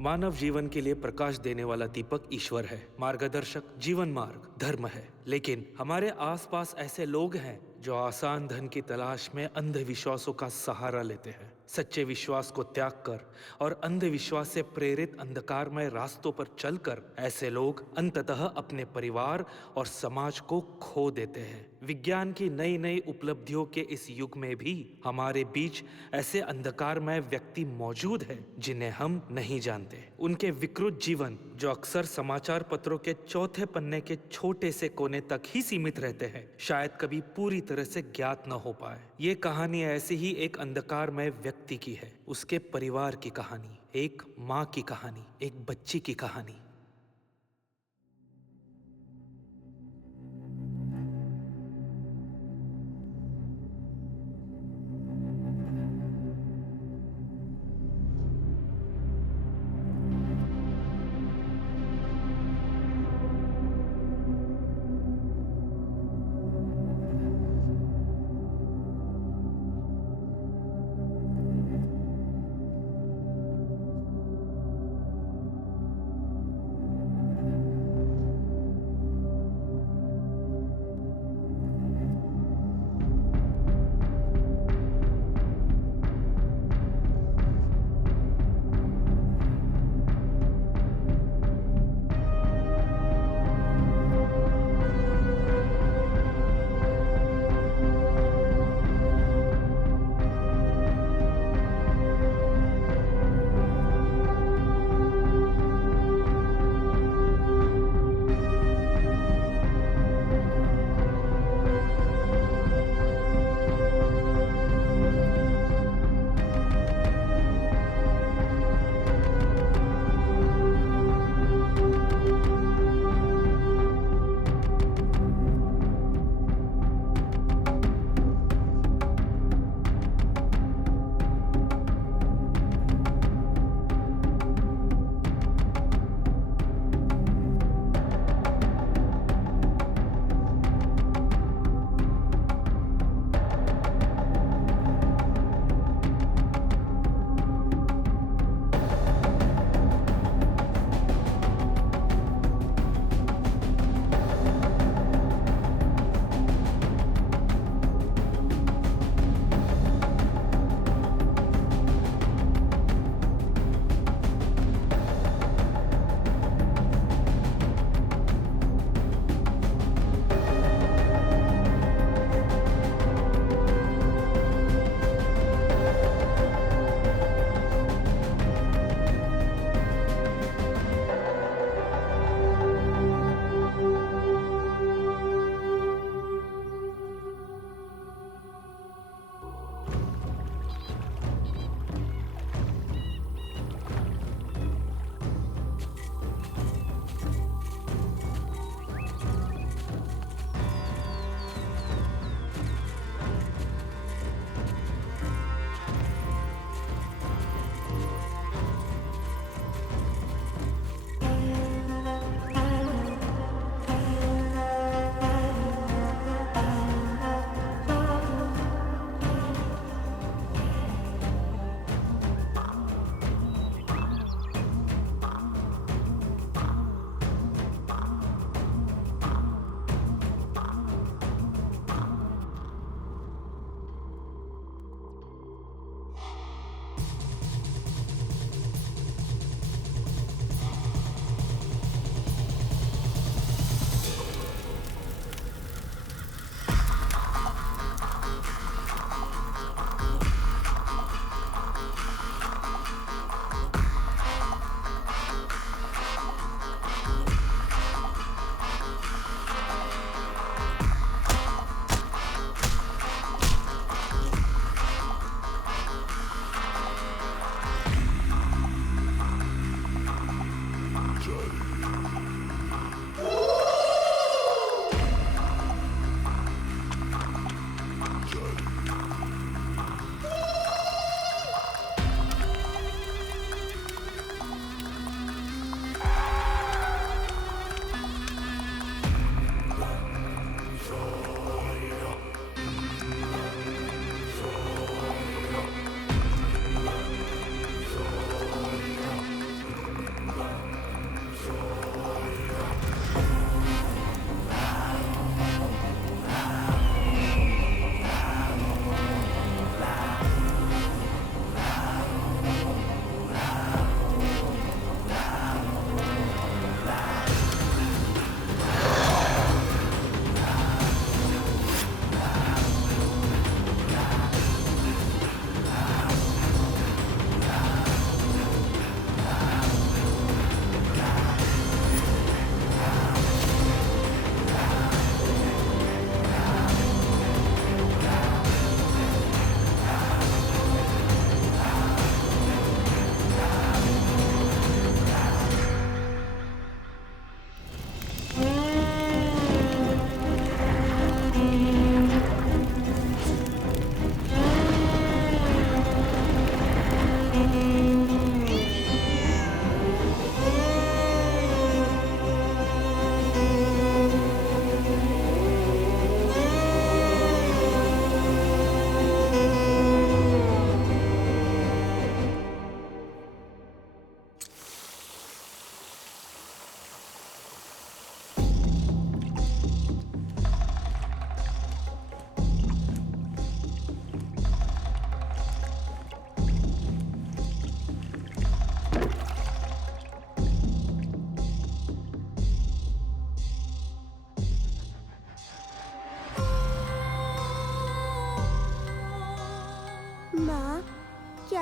मानव जीवन के लिए प्रकाश देने वाला दीपक ईश्वर है, मार्गदर्शक जीवन मार्ग धर्म है। लेकिन हमारे आसपास ऐसे लोग हैं जो आसान धन की तलाश में अंधविश्वासों का सहारा लेते हैं। सच्चे विश्वास को त्याग कर और अंधविश्वास से प्रेरित अंधकारमय रास्तों पर चलकर ऐसे लोग अंततः अपने परिवार और समाज को खो देते हैं। विज्ञान की नई नई उपलब्धियों के इस युग में भी हमारे बीच ऐसे अंधकारमय व्यक्ति मौजूद हैं जिन्हें हम नहीं जानते। उनके विकृत जीवन जो अक्सर समाचार पत्रों के चौथे पन्ने के छोटे से कोने तक ही सीमित रहते हैं, शायद कभी पूरी तरह से ज्ञात न हो पाए। ये कहानी ऐसे ही एक अंधकारमय व्यक्ति की है, उसके परिवार की कहानी, एक माँ की कहानी, एक बच्ची की कहानी।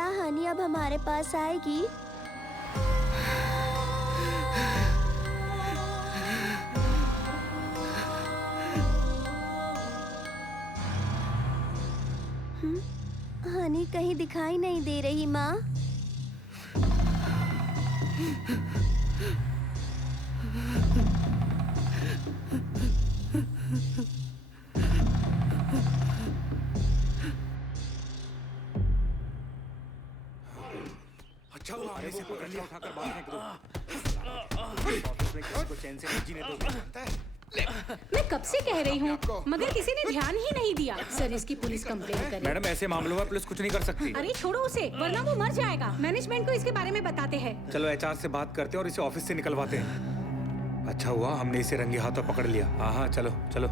क्या हनी अब हमारे पास आएगी? हनी कहीं दिखाई नहीं दे रही माँ। अच्छा हुआ हमने इसे पकड़ लिया, उठाकर बाहर फेंक दो। ऑफिस में किसी को चैन से नहीं जीने दोगे, जानता है? मैं कब से कह रही हूँ, मगर किसी ने ध्यान ही नहीं दिया। सर, इसकी पुलिस कंप्लेंट करें। मैडम, ऐसे मामलों में पुलिस कुछ नहीं कर सकती। अरे छोड़ो उसे, वरना वो मर जाएगा। मैनेजमेंट को इसके बारे में बताते हैं। चलो एचआर से बात करते हैं और इसे ऑफिस से निकलवाते हैं। अच्छा हुआ हमने इसे रंगे हाथों पकड़ लिया। हाँ हाँ, चलो चलो।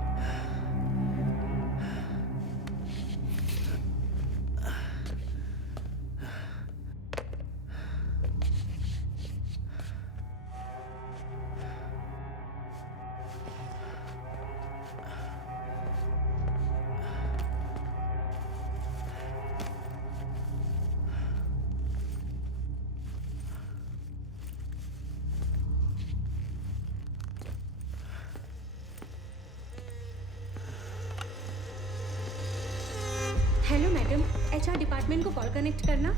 हेलो मैडम, एचआर डिपार्टमेंट को कॉल कनेक्ट करना।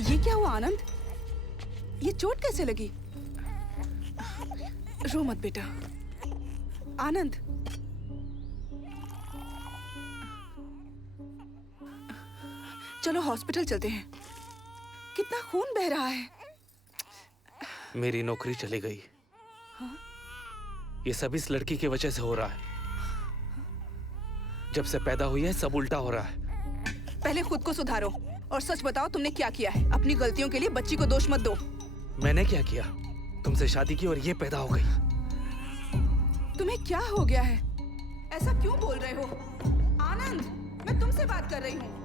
ये क्या हुआ आनंद? ये चोट कैसे लगी? रो मत बेटा। आनंद, चलो हॉस्पिटल चलते हैं। कितना खून बह रहा है। मेरी नौकरी चली गई। ये सब इस लड़की की वजह से हो रहा है। जब से पैदा हुई है सब उल्टा हो रहा है। पहले खुद को सुधारो और सच बताओ तुमने क्या किया है। अपनी गलतियों के लिए बच्ची को दोष मत दो। मैंने क्या किया? तुमसे शादी की और ये पैदा हो गई। तुम्हें क्या हो गया है? ऐसा क्यों बोल रहे हो? आनंद, मैं तुमसे बात कर रही हूँ।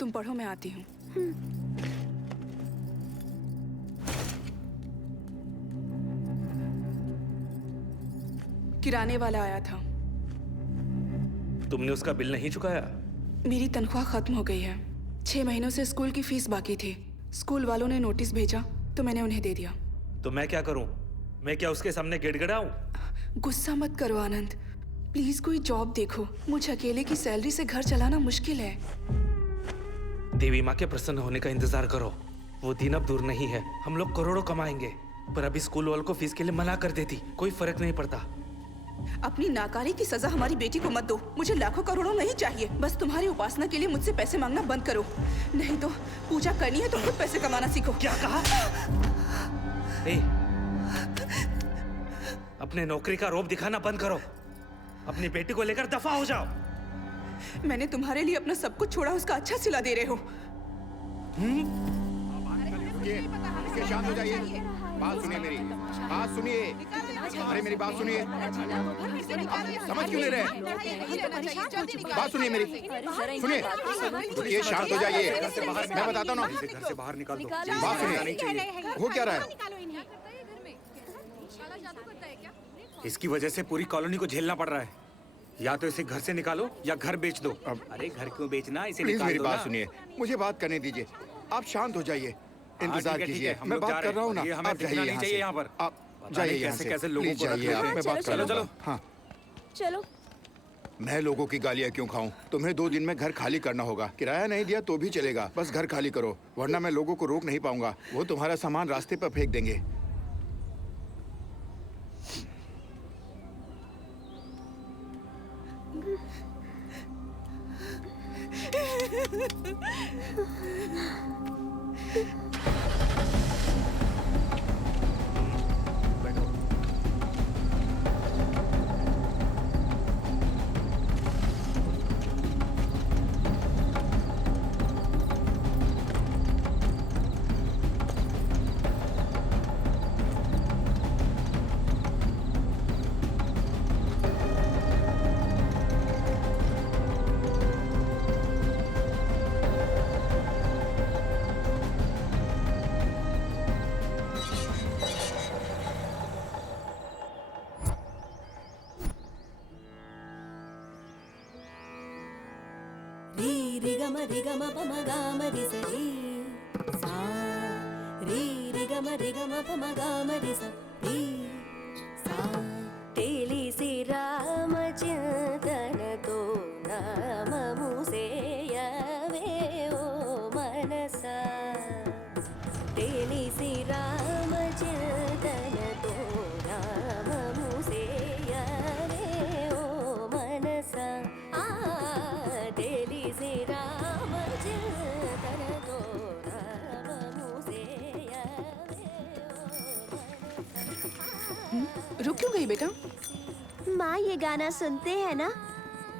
तुम पढ़ो, मैं आती हूँ। किराने वाला आया था। तुमने उसका बिल नहीं चुकाया? मेरी तनख्वाह खत्म हो गई है। 6 महीनों से स्कूल की फीस बाकी थी। स्कूल वालों ने नोटिस भेजा तो मैंने उन्हें दे दिया। तो मैं क्या करूं? मैं क्या उसके सामने गिड़गिड़ाऊं? गुस्सा मत करो आनंद, प्लीज कोई जॉब देखो। मुझे अकेले की सैलरी से घर चलाना मुश्किल है। देवी माँ के प्रसन्न होने का इंतजार करो। वो दिन अब दूर नहीं है। हम लोग करोड़ों कमाएंगे। पर अभी स्कूल वालों को फीस के लिए मना कर देती, कोई फर्क नहीं पड़ता। अपनी नाकानी की सजा हमारी बेटी को मत दो। मुझे लाखों करोड़ों नहीं चाहिए। बस तुम्हारी उपासना के लिए मुझसे पैसे मांगना बंद करो। नहीं तो पूजा करनी है तो खुद पैसे कमाना सीखो। क्या कहा? अपने नौकरी का रौब दिखाना बंद करो। अपनी बेटी को लेकर दफा हो जाओ। मैंने तुम्हारे लिए अपना सब कुछ छोड़ा, उसका अच्छा सिला दे रहे हो। शांत हो जाइए। बात सुनिए मेरी, बात सुनिए। अरे मेरी बात सुनिए, समझ क्यों नहीं रहे? बात सुनिए मेरी, सुनिए, ये शांत हो जाइए, मैं बताता हूँ ना। घर से बाहर निकाल दो। बात सुनिए, हो क्या रहा है? इसकी वजह से पूरी कॉलोनी को झेलना पड़ रहा है। या तो इसे घर से निकालो या घर बेच दो। अरे घर क्यों बेचना, इसे प्लीज निकाल मेरी दो बात ना। सुनिए, मुझे बात करने दीजिए। आप शांत हो जाइए, इंतजार ठीक है, कीजिए, हम मैं लोग जा बात रहे कर रहा हूँ ना। हैं। ये हमें आप दिखना जाइए नहीं यहाँ चाहिए से। यहाँ पर। आप पता जाइए नहीं यहाँ कैसे से, कैसे लोगों प्लीज को रख जाइए लेते आप, हैं। मैं बात कर चलो, लूँगा। चलो। हाँ, चलो। मैं लोगों की गालियाँ क्यों खाऊं? तुम्हें 2 दिन में घर खाली करना होगा। किराया नहीं दिया तो भी चलेगा, बस घर खाली करो, वरना मैं लोगों को रोक नहीं पाऊंगा। वो तुम्हारा सामान रास्ते पर फेंक देंगे। री रि ग म रि ग म प म ग म रि स री सा री रि ग म रि ग म प म ग म रि स री सा తెలిసి రామచింతనతో నామము సేయవే ఓ మనసా తెలిసి రామచింతనతో నామము సేయవే ఓ మనసా తెలిసి రామచింతనతో నామము సేయవే रुक क्यों गई बेटा? माँ ये गाना सुनते हैं ना?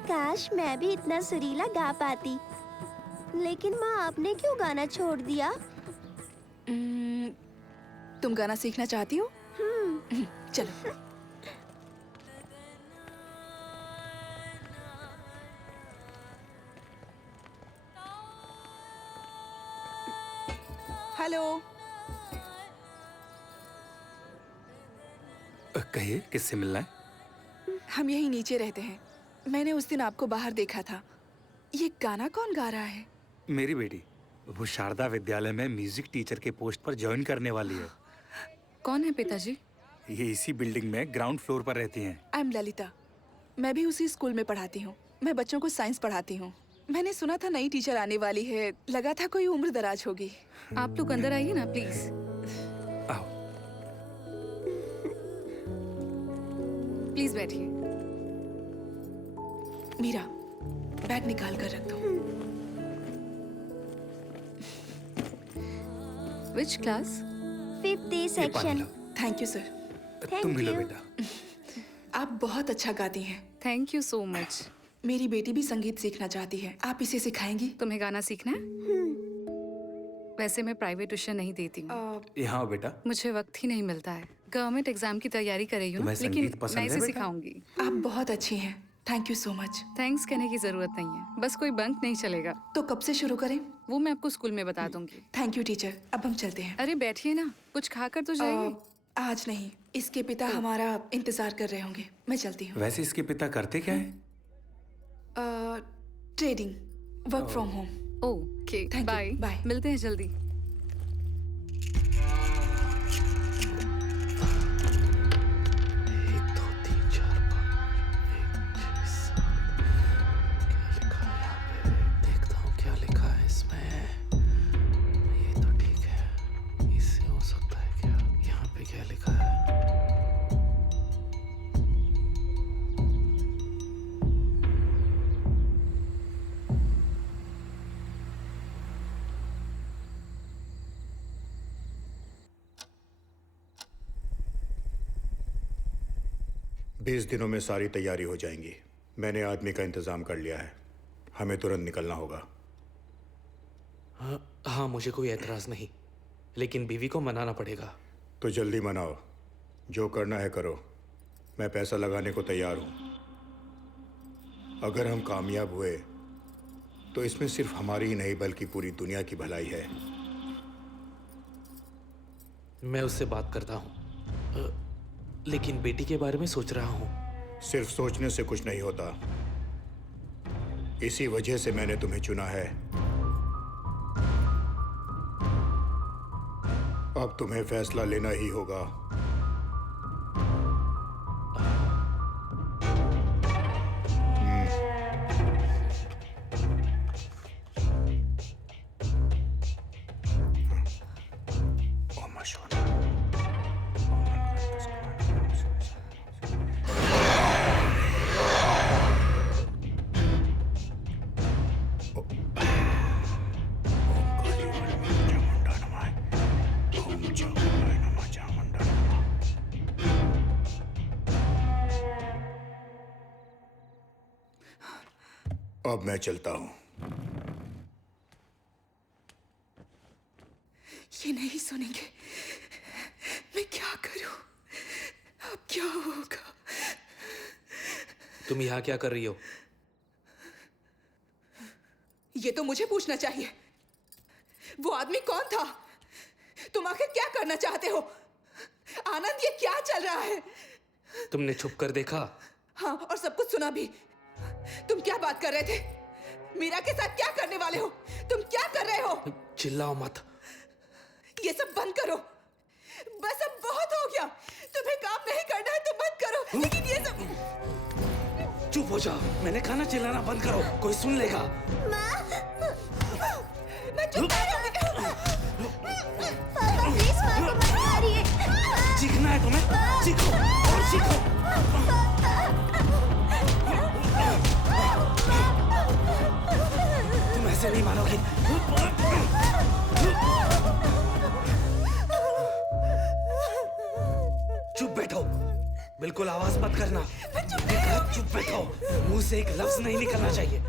काश मैं भी इतना सुरीला गा पाती। लेकिन माँ आपने क्यों गाना छोड़ दिया? तुम गाना सीखना चाहती हो? चलो। हेलो। कहिए, किससे मिलना है? हम यहीं नीचे रहते हैं। मैंने उस दिन आपको बाहर देखा था। ये गाना कौन गा रहा है? मेरी बेटी, वो शारदा विद्यालय में म्यूजिक टीचर के पोस्ट पर ज्वाइन करने वाली है। कौन है पिताजी? ये इसी बिल्डिंग में ग्राउंड फ्लोर पर रहती हैं। I am Lalita. मैं भी उसी स्कूल में पढ़ाती हूँ। मैं बच्चों को साइंस पढ़ाती हूँ। मैंने सुना था नई टीचर आने वाली है। लगा था कोई उम्र दराज होगी। आप लोग अंदर आइए ना प्लीज। आओ। प्लीज बैठिए। मीरा, बैग निकाल कर रख दो। Which class? 5th ये पानी section. Low. Thank you sir. तुम भी लो you. बेटा। आप बहुत अच्छा गाती हैं। Thank you so much. मेरी बेटी भी संगीत सीखना चाहती है। आप इसे सिखाएंगी? तुम्हें गाना सीखना है? वैसे मैं प्राइवेट ट्यूशन नहीं देती हूँ। यहाँ आओ बेटा। मुझे वक्त ही नहीं मिलता है। गवर्नमेंट एग्जाम की तैयारी कर रही हूँ, तुम्हें लेकिन संगीत पसंद मैं है इसे बेटा? सिखाऊंगी। आप बहुत अच्छी हैं। Thank you so much. Thanks कहने की जरूरत नहीं है, बस कोई बंक नहीं चलेगा। तो कब से शुरू करें? वो मैं आपको स्कूल में बता दूंगी। Thank you teacher. अब हम चलते हैं। अरे बैठिए ना, कुछ खाकर तो जाइए। आज नहीं, इसके पिता हमारा इंतजार कर रहे होंगे। मैं चलती हूँ। वैसे इसके पिता करते क्या है? Trading, work from home. Okay, Thank you. Bye. Bye. मिलते हैं जल्दी। 1 2 3 4 5 6 7 क्या लिखा है यहाँ पे? देखता हूँ क्या लिखा है इसमें। ये तो ठीक है, इससे हो सकता है क्या? यहाँ पे क्या लिखा है? बीस दिनों में सारी तैयारी हो जाएंगी। मैंने आदमी का इंतजाम कर लिया है। हमें तुरंत निकलना होगा। हाँ, मुझे कोई एतराज नहीं, लेकिन बीवी को मनाना पड़ेगा। तो जल्दी मनाओ। जो करना है करो। मैं पैसा लगाने को तैयार हूं। अगर हम कामयाब हुए तो इसमें सिर्फ हमारी ही नहीं बल्कि पूरी दुनिया की भलाई है। मैं उससे बात करता हूँ, लेकिन बेटी के बारे में सोच रहा हूँ। सिर्फ सोचने से कुछ नहीं होता। इसी वजह से मैंने तुम्हें चुना है। अब तुम्हें फैसला लेना ही होगा। अब मैं चलता हूं। ये नहीं सुनेंगे। मैं क्या करूं? अब क्या होगा? तुम यहाँ क्या कर रही हो? ये तो मुझे पूछना चाहिए। वो आदमी कौन था? तुम आखिर क्या करना चाहते हो? आनंद, ये क्या चल रहा है? तुमने छुप कर देखा? हाँ, और सब कुछ सुना भी। तुम क्या बात कर रहे थे? मीरा के साथ क्या करने वाले हो? तुम क्या कर रहे हो? चिल्लाओ मत। ये सब बंद करो। बस अब बहुत हो गया। तुम्हें काम नहीं करना है तो बंद करो, लेकिन ये सब... चुप हो जाओ। मैंने खाना चिल्लाना बंद करो, कोई सुन लेगा। मैं चुप नहीं रहूंगी। पापा प्लीज माँ को मत मारिए। चीखना है तुम्हें? चीखो और चीखो। तुम ऐसे नहीं मानोगी। चुप बैठो, बिल्कुल आवाज मत करना। चुप बैठो, मुंह से एक लफ्ज नहीं निकलना चाहिए।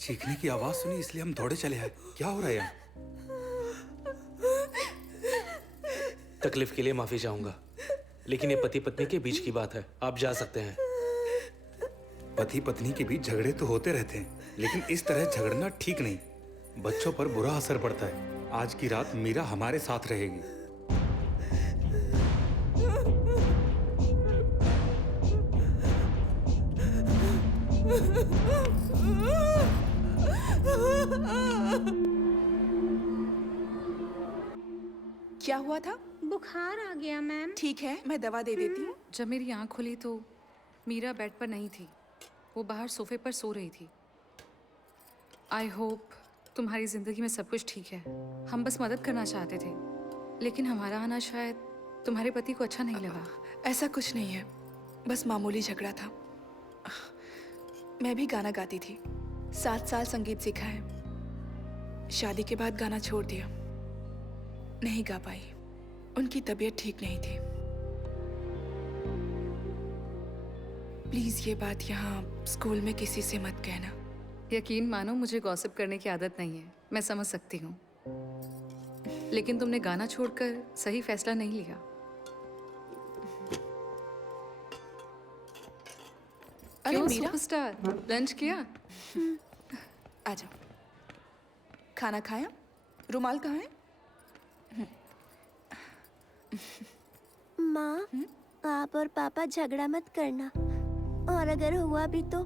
चीखने की आवाज सुनी इसलिए हम दौड़े चले आए। क्या हो रहा है यहाँ? तकलीफ के लिए माफी चाहूंगा, लेकिन ये पति पत्नी के बीच की बात है। आप जा सकते हैं। पति पत्नी के बीच झगड़े तो होते रहते हैं, लेकिन इस तरह झगड़ना ठीक नहीं। बच्चों पर बुरा असर पड़ता है। आज की रात मीरा हमारे साथ रहेगी। क्या हुआ था? बुखार आ गया मैम। ठीक है, मैं दवा दे देती हूँ। जब मेरी आँख खुली तो मीरा बेड पर नहीं थी, वो बाहर सोफे पर सो रही थी। आई होप तुम्हारी ज़िंदगी में सब कुछ ठीक है। हम बस मदद करना चाहते थे, लेकिन हमारा आना शायद तुम्हारे पति को अच्छा नहीं लगा। ऐसा कुछ नहीं है, बस मामूली झगड़ा था। मैं भी गाना गाती थी, 7 साल संगीत सीखा है। शादी के बाद गाना छोड़ दिया, नहीं गा पाई। उनकी तबीयत ठीक नहीं थी। प्लीज ये बात यहाँ स्कूल में किसी से मत कहना। यकीन मानो, मुझे गॉसिप करने की आदत नहीं है, मैं समझ सकती हूँ। लेकिन तुमने गाना छोड़कर सही फैसला नहीं लिया। अरे क्यों मीरा, सुपरस्टार, लंच किया? आ जाओ। खाना खाया? रुमाल कहाँ है? माँ, आप और पापा झगड़ा मत करना, और अगर हुआ भी तो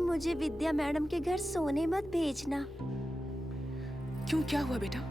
मुझे विद्या मैडम के घर सोने मत भेजना। क्यों, क्या हुआ बेटा?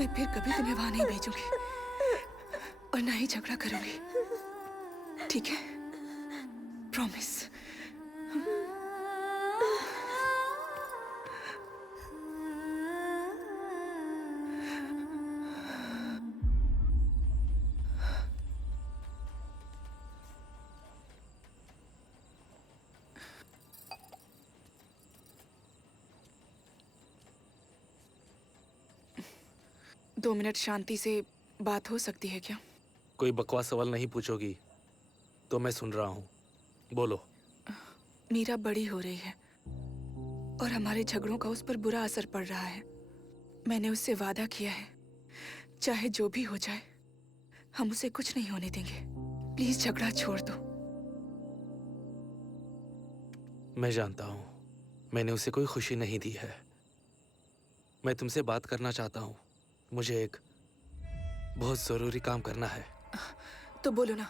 मैं फिर कभी तुम्हें वहां नहीं भेजूंगी और ना ही झगड़ा करूंगी, ठीक है? प्रॉमिस। 2 मिनट शांति से बात हो सकती है क्या? कोई बकवास सवाल नहीं पूछोगी तो मैं सुन रहा हूँ, बोलो। मीरा बड़ी हो रही है और हमारे झगड़ों का उस पर बुरा असर पड़ रहा है। मैंने उससे वादा किया है, चाहे जो भी हो जाए हम उसे कुछ नहीं होने देंगे। प्लीज झगड़ा छोड़ दो। मैं जानता हूँ मैंने उसे कोई खुशी नहीं दी है। मैं तुमसे बात करना चाहता हूँ। मुझे एक बहुत जरूरी काम करना है। तो बोलो ना,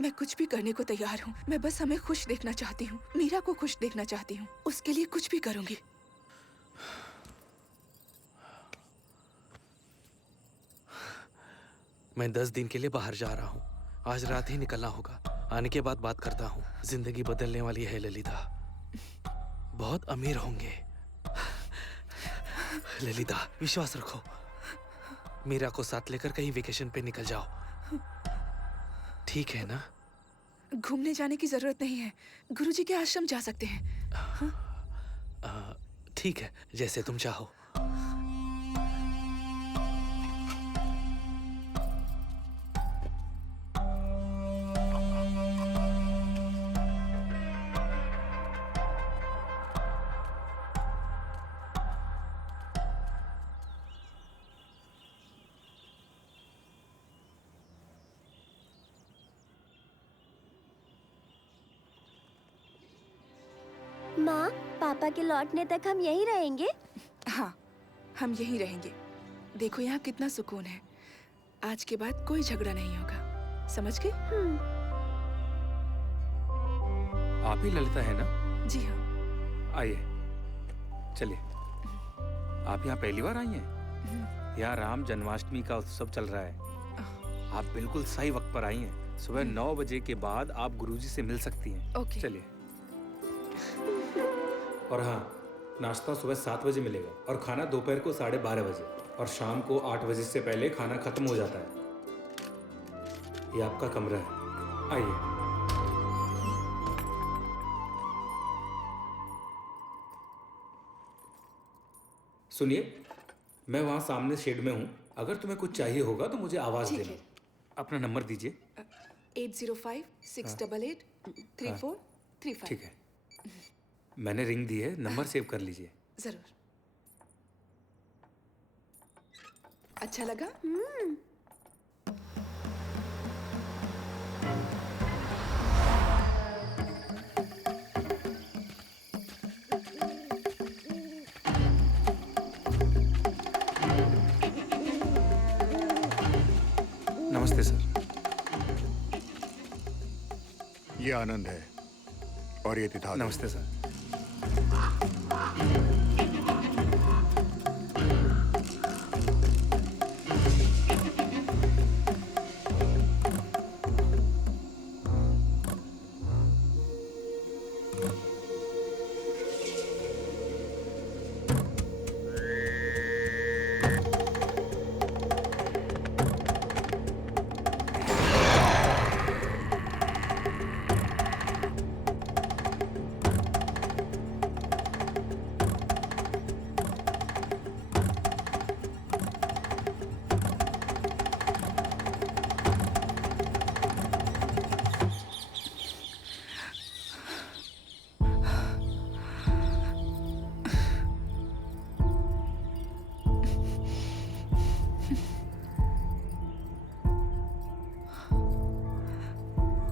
मैं कुछ भी करने को तैयार हूँ। मैं बस हमें खुश देखना चाहती हूँ, मीरा को खुश देखना चाहती हूँ। उसके लिए कुछ भी करूंगी। मैं 10 दिन के लिए बाहर जा रहा हूँ। आज रात ही निकलना होगा। आने के बाद बात करता हूँ। जिंदगी बदलने वाली है ललिता। बहुत अमीर होंगे। ललिता विश्वास रखो। मीरा को साथ लेकर कहीं वेकेशन पे निकल जाओ, ठीक है ना? घूमने जाने की जरूरत नहीं है, गुरुजी के आश्रम जा सकते हैं। ठीक है, जैसे तुम चाहो। माँ, पापा के लौटने तक हम यहीं रहेंगे? हाँ, हम यहीं रहेंगे। देखो यहाँ कितना सुकून है। आज के बाद कोई झगड़ा नहीं होगा, समझ गए? आप ही ललिता है ना? जी हाँ। आइए, चलिए। आप यहाँ पहली बार आई हैं? यहाँ राम जन्माष्टमी का उत्सव चल रहा है। आप बिल्कुल सही वक्त पर आई हैं। सुबह 9 बजे के बाद आप गुरुजी से मिल सकती हैं। ओके। चलिए। और हाँ, नाश्ता सुबह 7 बजे मिलेगा और खाना दोपहर को 12:30 बजे और शाम को 8 बजे से पहले खाना खत्म हो जाता है। ये आपका कमरा है, आइए। सुनिए, मैं वहाँ सामने शेड में हूँ। अगर तुम्हें कुछ चाहिए होगा तो मुझे आवाज़ ठीक देना। है। अपना नंबर दीजिए। 8056883435। ठीक है, मैंने रिंग दी है, नंबर सेव कर लीजिए। जरूर। अच्छा लगा? नमस्ते सर। ये आनंद है और ये तिथा। नमस्ते सर।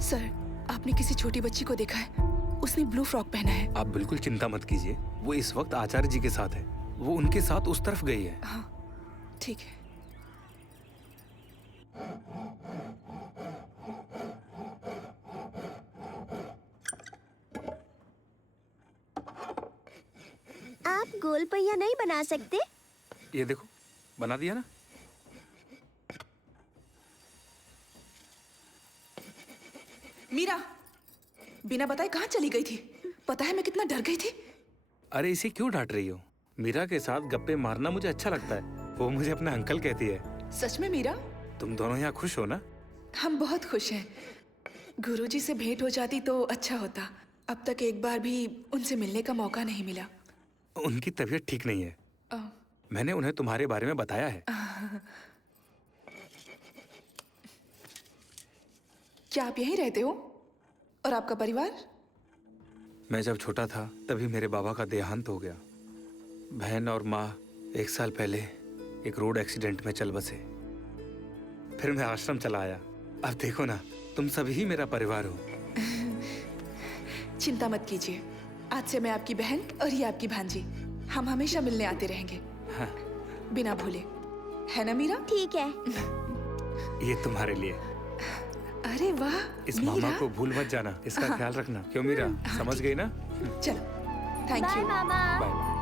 सर, आपने किसी छोटी बच्ची को देखा है? उसने ब्लू फ्रॉक पहना है। आप बिल्कुल चिंता मत कीजिए, वो इस वक्त आचार्य जी के साथ है। वो उनके साथ उस तरफ गई है। हाँ, ठीक है। आप गोल पहिया नहीं बना सकते? ये देखो, बना दिया ना? मीरा बिना बताए कहाँ चली गई थी? पता है मैं कितना डर गई थी। अरे इसे क्यों डांट रही हो? मीरा के साथ गप्पे मारना मुझे अच्छा लगता है। वो मुझे अपना अंकल कहती है। सच में मीरा? तुम दोनों यहाँ खुश हो ना? हम बहुत खुश हैं। गुरुजी से भेंट हो जाती तो अच्छा होता। अब तक एक बार भी उनसे मिलने का मौका नहीं मिला। उनकी तबीयत ठीक नहीं है। अ, मैंने उन्हें तुम्हारे बारे में बताया है। क्या आप यहीं रहते हो? और आपका परिवार? मैं जब छोटा था तभी मेरे बाबा का देहांत हो गया। बहन और माँ 1 साल पहले एक रोड एक्सीडेंट में चल बसे। फिर मैं आश्रम चला आया। अब देखो ना, तुम सभी ही मेरा परिवार हो। चिंता मत कीजिए, आज से मैं आपकी बहन और ये आपकी भांजी। हम हमेशा मिलने आते रहेंगे। हाँ। बिना भूले, है ना मीरा? ठीक है। ये तुम्हारे लिए। अरे वाह इस मीरा। मामा को भूल मत जाना, इसका ख्याल रखना। क्यों मीरा, समझ गई ना? चलो, थैंक बाय यू। मामा। Bye bye.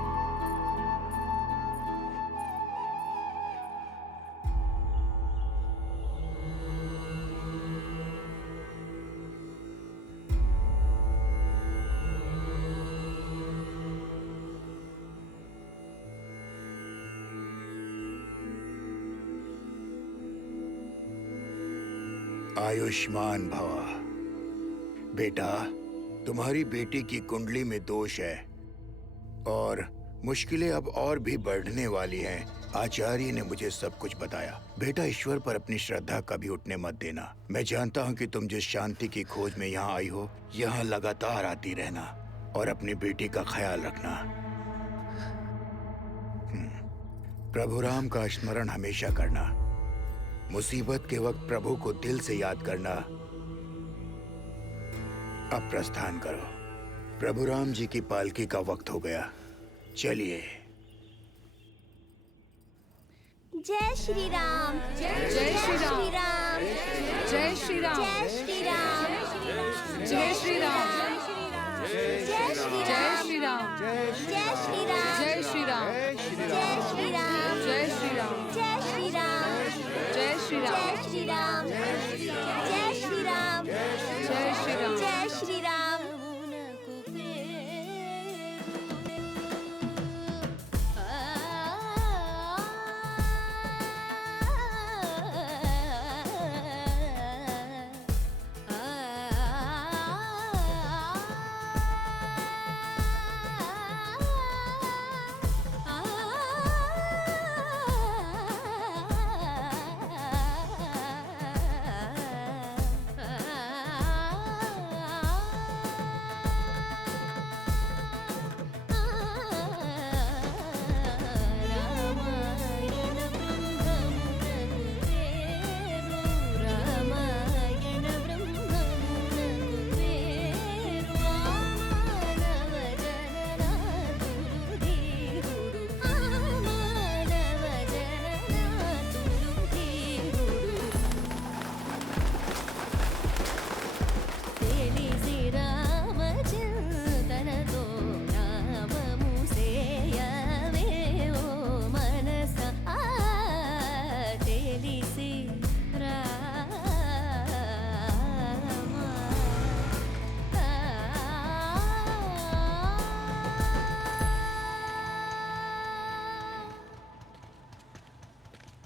आयुष्मान भवा। बेटा, तुम्हारी बेटी की कुंडली में दोष है और मुश्किलें अब और भी बढ़ने वाली हैं। आचार्य ने मुझे सब कुछ बताया। बेटा, ईश्वर पर अपनी श्रद्धा कभी उठने मत देना। मैं जानता हूँ कि तुम जिस शांति की खोज में यहाँ आई हो, यहाँ लगातार आती रहना और अपनी बेटी का ख्याल रखना। प्रभु राम का स्मरण हमेशा करना। मुसीबत के वक्त प्रभु को दिल से याद करना। अब प्रस्थान करो। प्रभु राम जी की पालकी का वक्त हो गया। चलिए। जय श्री राम। जय श्री राम। श्री राम। जय श्री राम। जय श्री राम। जय श्री राम। जय श्री जय श्री राम। जय श्री राम। जय श्री राम। जय श्री राम। जय श्री राम। जय श्री राम। जय श्री राम। जय श्री राम। जय श्री राम। जय श्री राम। जय श्री राम।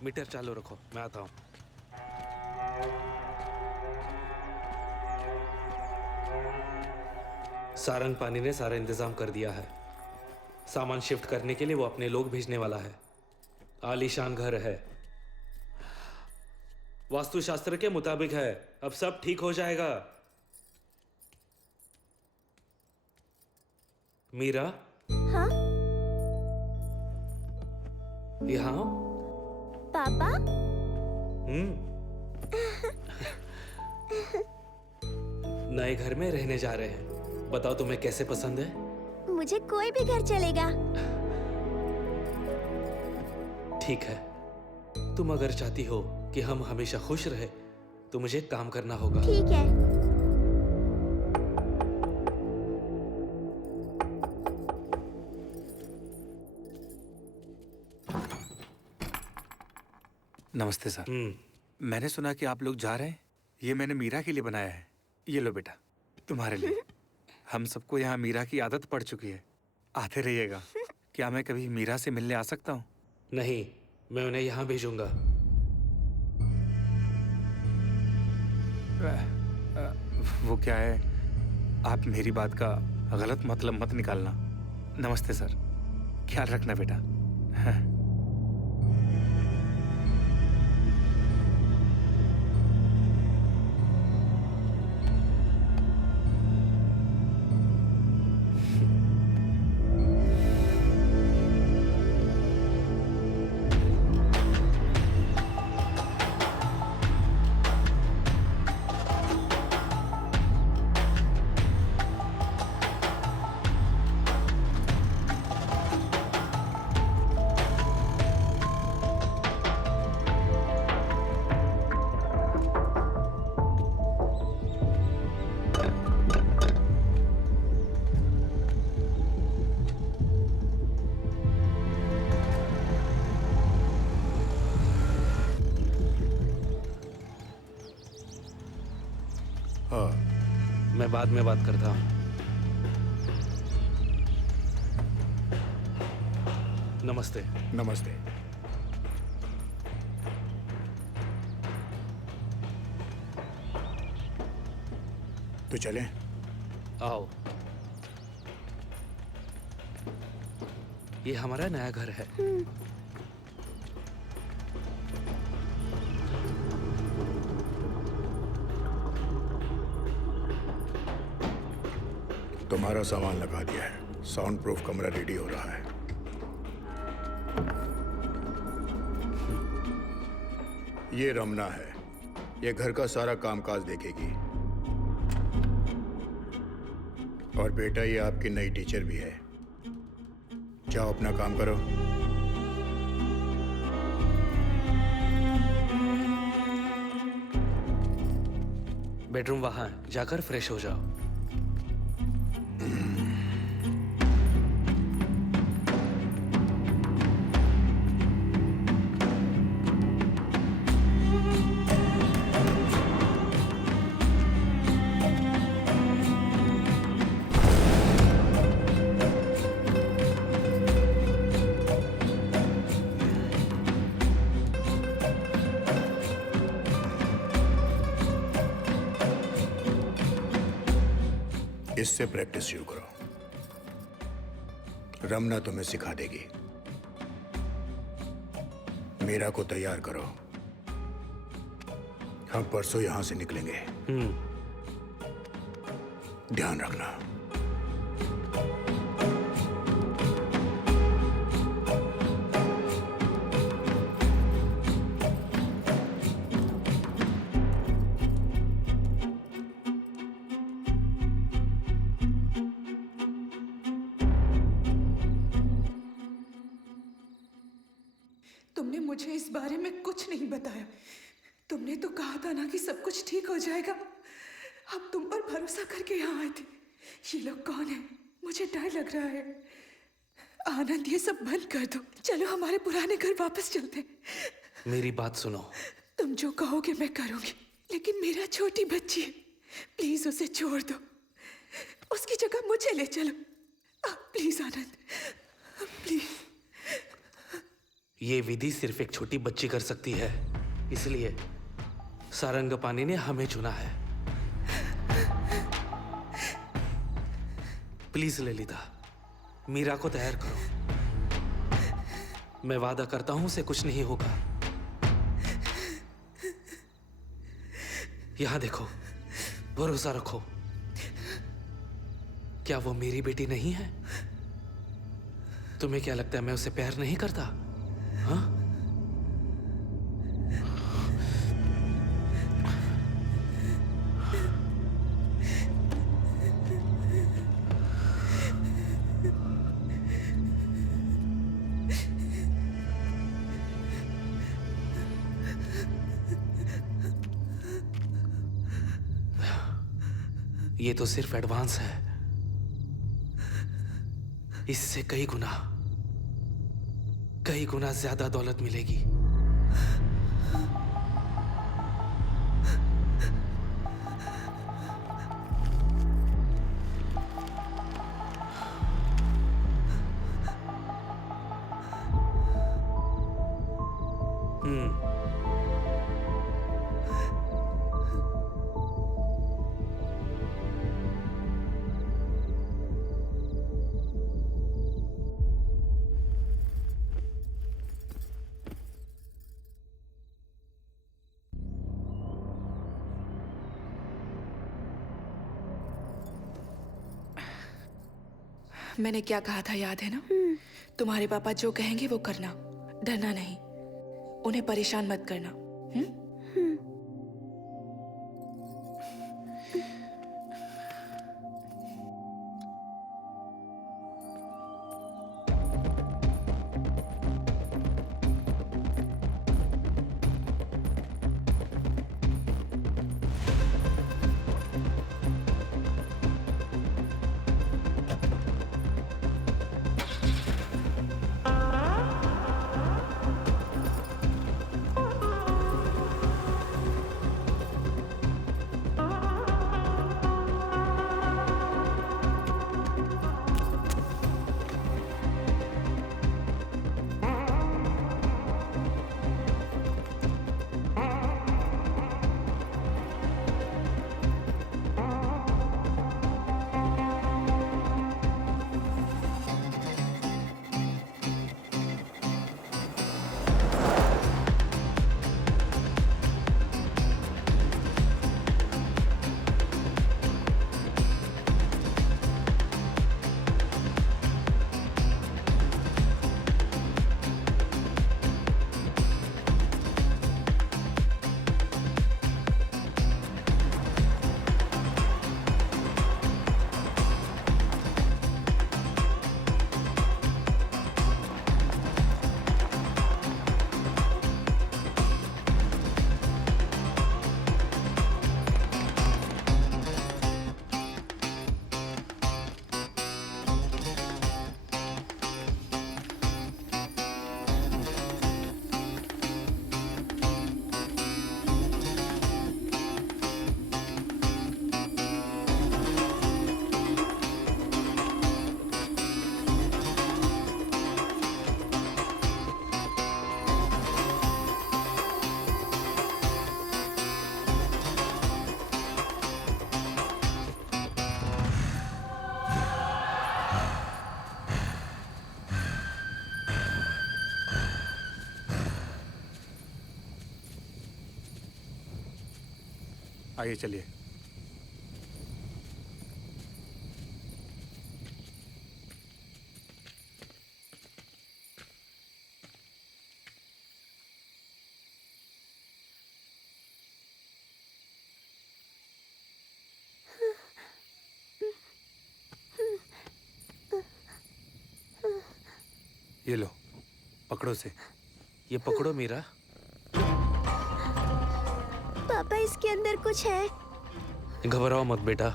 मीटर चालू रखो, मैं आता हूँ। सारंग पानी ने सारा इंतजाम कर दिया है। सामान शिफ्ट करने के लिए वो अपने लोग भेजने वाला है। आलीशान घर है, वास्तुशास्त्र के मुताबिक है। अब सब ठीक हो जाएगा। मीरा, हाँ यहाँ आओ। पापा। नए घर में रहने जा रहे हैं। बताओ तुम्हें कैसे पसंद है? मुझे कोई भी घर चलेगा। ठीक है, तुम अगर चाहती हो कि हम हमेशा खुश रहे तो मुझे काम करना होगा। ठीक है। नमस्ते सर। मैंने सुना कि आप लोग जा रहे हैं। ये मैंने मीरा के लिए बनाया है। ये लो बेटा, तुम्हारे लिए। हम सबको यहाँ मीरा की आदत पड़ चुकी है। आते रहिएगा। क्या मैं कभी मीरा से मिलने आ सकता हूँ? नहीं, मैं उन्हें यहाँ भेजूंगा। वो क्या है, आप मेरी बात का गलत मतलब मत निकालना। नमस्ते सर, ख्याल रखना बेटा। मैं बाद में बात करता हूँ। नमस्ते। नमस्ते। तो चलें? आओ। ये हमारा नया घर है। तुम्हारा सामान लगा दिया है। साउंड प्रूफ कमरा रेडी हो रहा है। ये रमना है। ये घर का सारा कामकाज देखेगी। और बेटा, ये आपकी नई टीचर भी है। जाओ अपना काम करो। बेडरूम वहां है, जाकर फ्रेश हो जाओ। इससे प्रैक्टिस शुरू करो। रमना तुम्हें सिखा देगी। मीरा को तैयार करो। हम परसों यहां से निकलेंगे। ध्यान रखना। तुमने मुझे इस बारे में कुछ नहीं बताया। तुमने तो कहा था ना कि सब कुछ ठीक हो जाएगा। हम तुम पर भरोसा करके यहाँ आए थे। ये लोग कौन है? मुझे डर लग रहा है। आनंद, ये सब बंद कर दो। चलो हमारे पुराने घर वापस चलते। मेरी बात सुनो। तुम जो कहोगे मैं करूंगी, लेकिन मेरा छोटी बच्ची है। प्लीज उसे छोड़ दो। उसकी जगह मुझे ले चलो। Please Anand, please. ये विधि सिर्फ एक छोटी बच्ची कर सकती है, इसलिए सारंगपाणि ने हमें चुना है। प्लीज ललिता, मीरा को तैयार करो। मैं वादा करता हूं उसे कुछ नहीं होगा। यहां देखो, भरोसा रखो। क्या वो मेरी बेटी नहीं है? तुम्हें क्या लगता है मैं उसे प्यार नहीं करता? हाँ? ये तो सिर्फ एडवांस है। इससे कई गुना ज्यादा दौलत मिलेगी। मैंने क्या कहा था याद है ना? तुम्हारे पापा जो कहेंगे वो करना, डरना नहीं, उन्हें परेशान मत करना। आइए चलिए। ये लो, पकड़ो से। ये पकड़ो मीरा। पापा इसके अंदर कुछ है। घबराओ मत बेटा,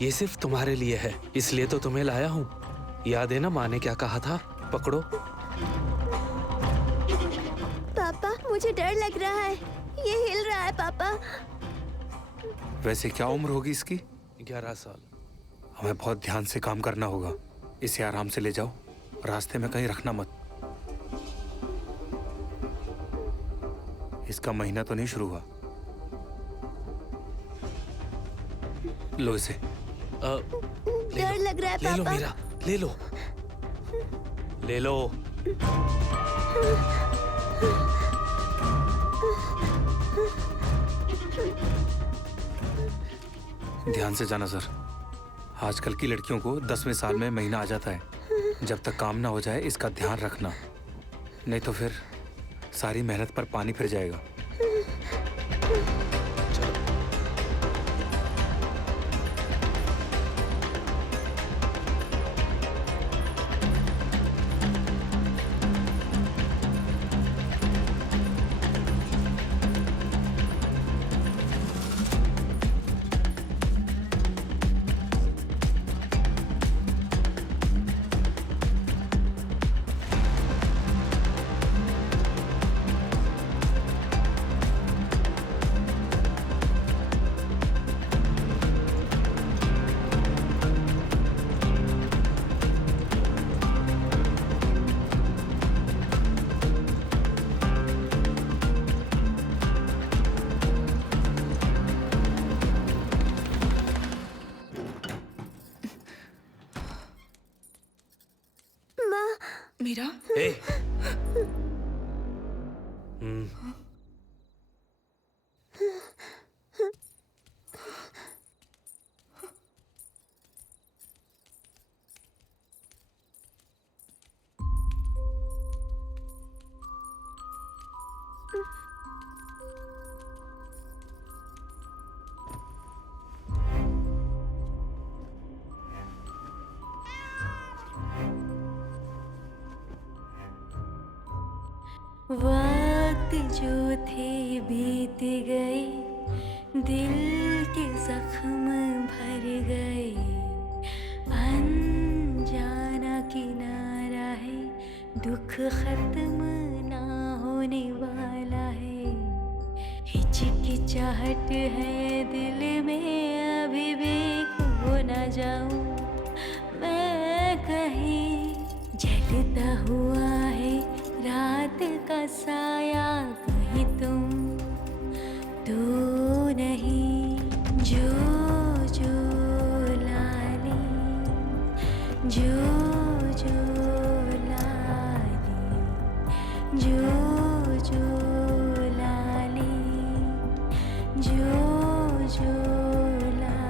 ये सिर्फ तुम्हारे लिए है, इसलिए तो तुम्हें लाया हूँ। याद है ना माँ ने क्या कहा था? पकड़ो। पापा मुझे डर लग रहा है, ये हिल रहा है पापा। वैसे क्या उम्र होगी इसकी? 11 साल। हमें बहुत ध्यान से काम करना होगा। इसे आराम से ले जाओ, रास्ते में कहीं रखना मत। इसका महीना तो नहीं शुरू हुआ। लो इसे। डर लग रहा है ले लो पापा। मीरा, ले लो, ले लो। ध्यान से जाना सर। आजकल की लड़कियों को 10वें साल में महीना आ जाता है। जब तक काम ना हो जाए इसका ध्यान रखना, नहीं तो फिर सारी मेहनत पर पानी फिर जाएगा। मीरा, ए, हम्म, वक्त जो थे बीत गए, दिल के जख्म भर गए, अनजाना किनारा है, दुख खत्म ना होने वाला है, हिचकिचाहट है दिल में, अभी भी खो ना जाऊं मैं कहीं, जलता हुआ है रात का साया, कहीं तुम तो नहीं, जो जो लाली, जो जो लाली, जो जो लाली, जो जो लाली।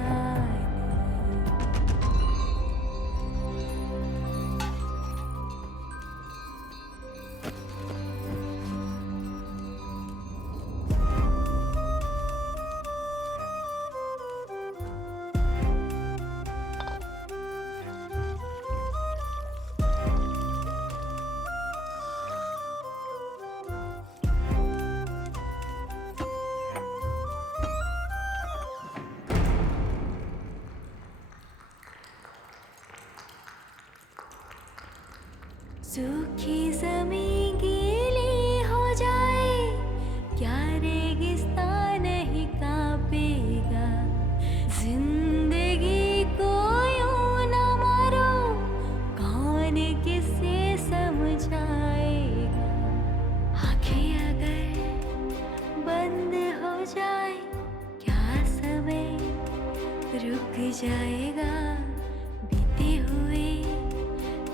सूखी ज़मीं गीली हो जाए, क्या रेगिस्तान नहीं कांपेगा, जिंदगी को यूं न मारो, कौन किसे समझाएगा, आँखें अगर बंद हो जाए, क्या समय रुक जाएगा, बीते हुए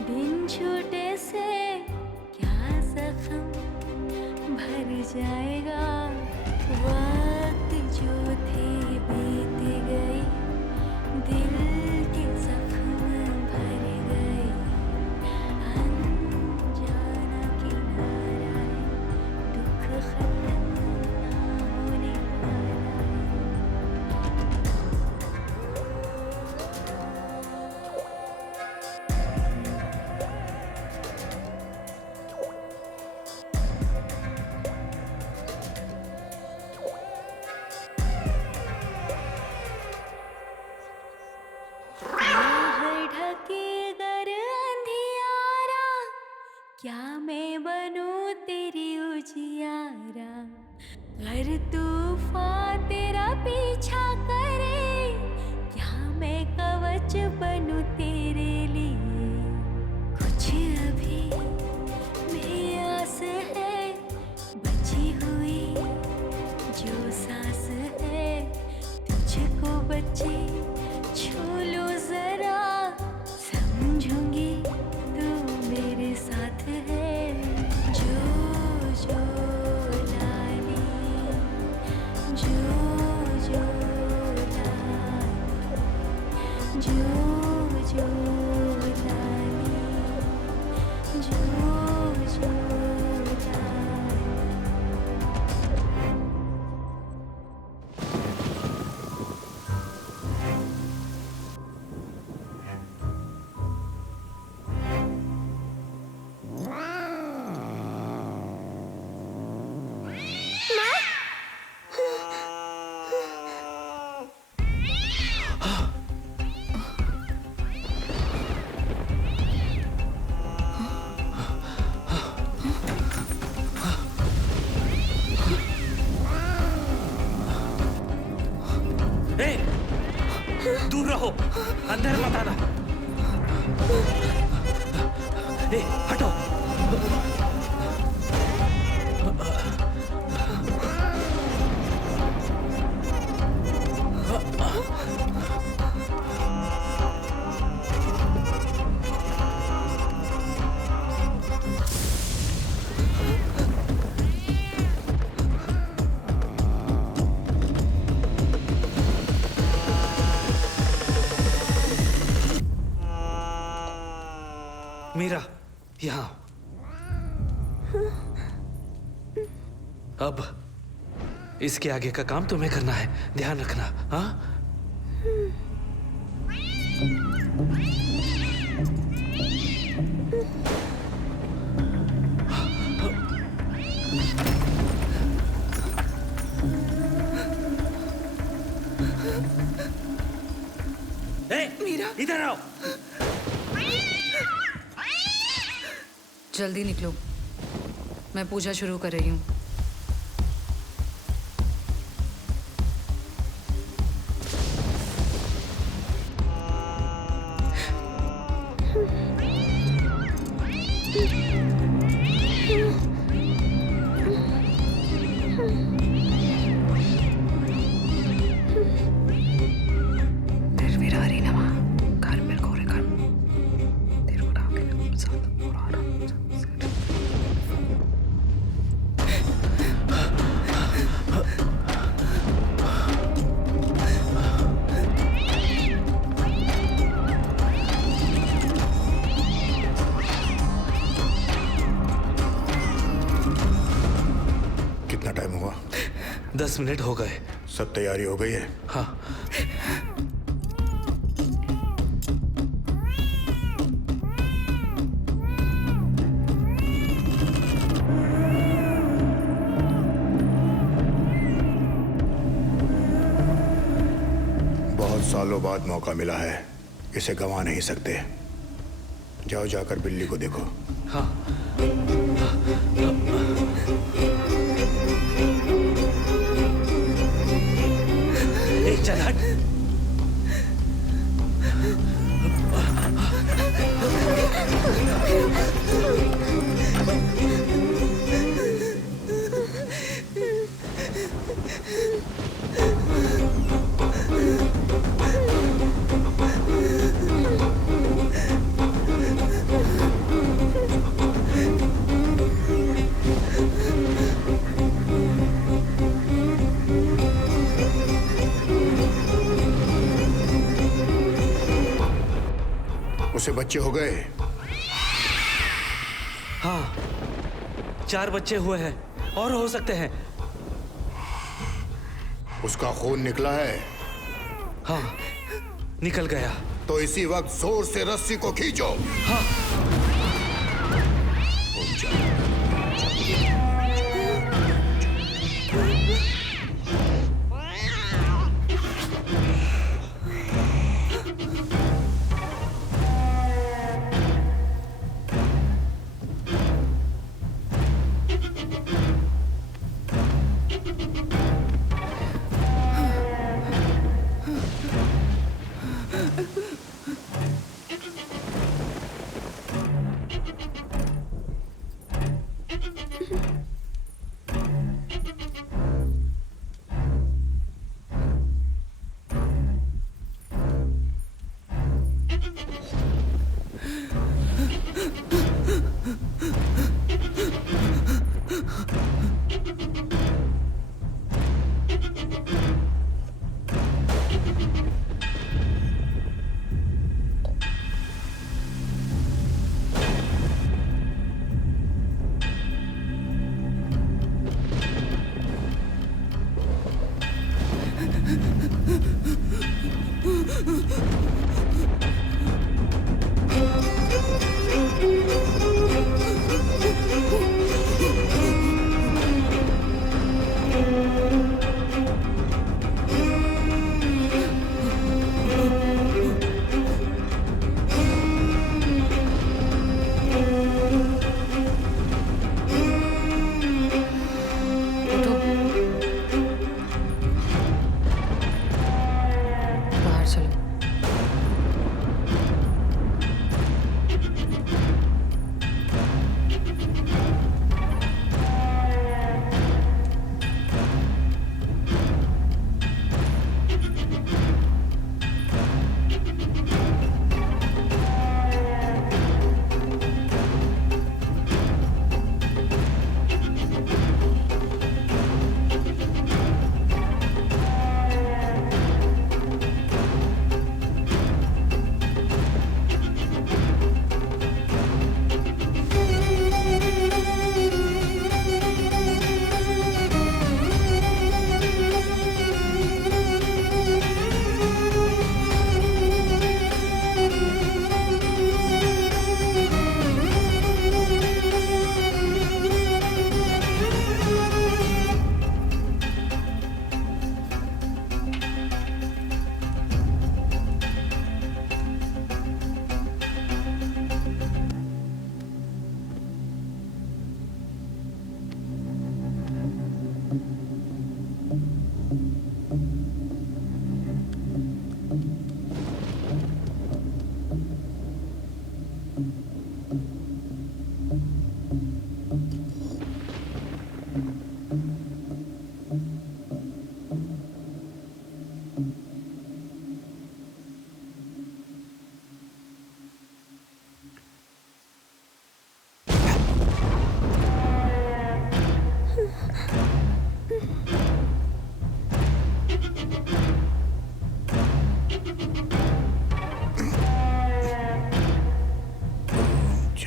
दिन छूटे से क्या जख्म भर जाएगा, वक्त जो थे बीत गए, दिल के जख्म भर गए, अनजाना किनारा है, दुख खत्म ना होने वाला है। बाहर ढके गर अंधियारा, क्या मैं बनूं तेरी उजियारा, घर तूफान तेरा पीछा करे, क्या मैं कवच बनूं तेरे लिए, कुछ अभी भी आस है बची हुई, जो सांस है तुझको बचे, छू लो जरा, समझूंगी तू मेरे साथ है, जो जो लाली, जो जो लाली, जो जो लाली, जो जो लाली। दूर रहो, अंदर मत आना। ए, हटो। मीरा, यहाँ। अब इसके आगे का काम तुम्हें करना है, ध्यान रखना। हाँ? मीरा, इधर आओ। जल्दी निकलो, मैं पूजा शुरू कर रही हूँ। कितना टाइम हुआ? 10 मिनट हो गए। सब तैयारी हो गई है? हाँ। बहुत सालों बाद मौका मिला है, इसे गंवा नहीं सकते। जाओ, जाकर बिल्ली को देखो। हाँ। चल हट। उसे बच्चे हो गए? हाँ, 4 बच्चे हुए हैं और हो सकते हैं। उसका खून निकला है? हाँ, निकल गया। तो इसी वक्त जोर से रस्सी को खींचो। हाँ।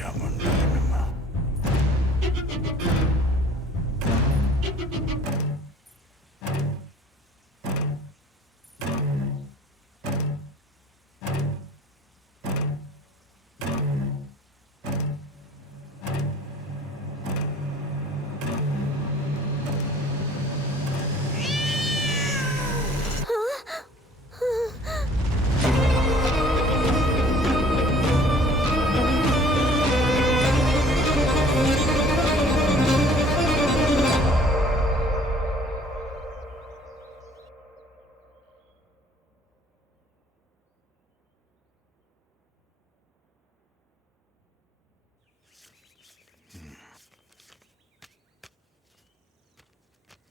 चामुंडाय नमः।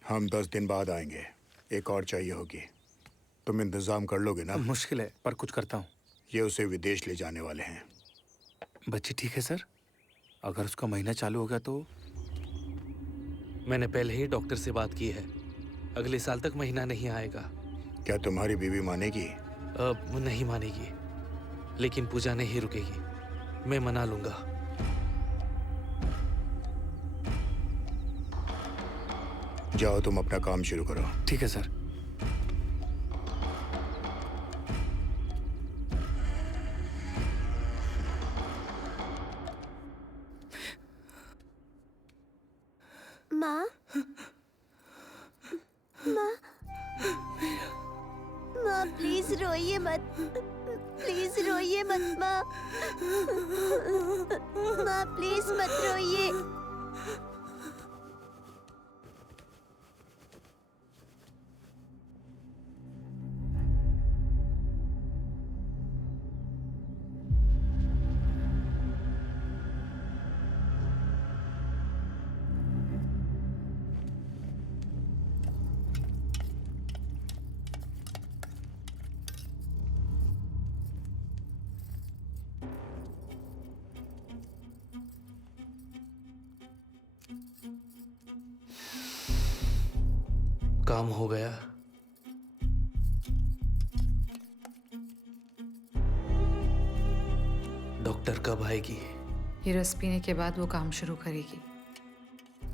हम 10 दिन बाद आएंगे। एक और चाहिए होगी। तुम इंतजाम कर लोगे ना? मुश्किल है पर कुछ करता हूँ। ये उसे विदेश ले जाने वाले हैं। बच्ची ठीक है सर? अगर उसका महीना चालू हो गया तो? मैंने पहले ही डॉक्टर से बात की है। अगले साल तक महीना नहीं आएगा। क्या तुम्हारी बीवी मानेगी? अब नहीं मानेगी, लेकिन पूजा नहीं रुकेगी। मैं मना लूंगा। जाओ, तुम अपना काम शुरू करो। ठीक है सर। माँ, माँ, माँ प्लीज रोइए मत, प्लीज रोइए मत माँ, माँ प्लीज मत रोइए। काम हो गया। डॉक्टर कब आएगी? ये रस पीने के बाद वो काम शुरू करेगी।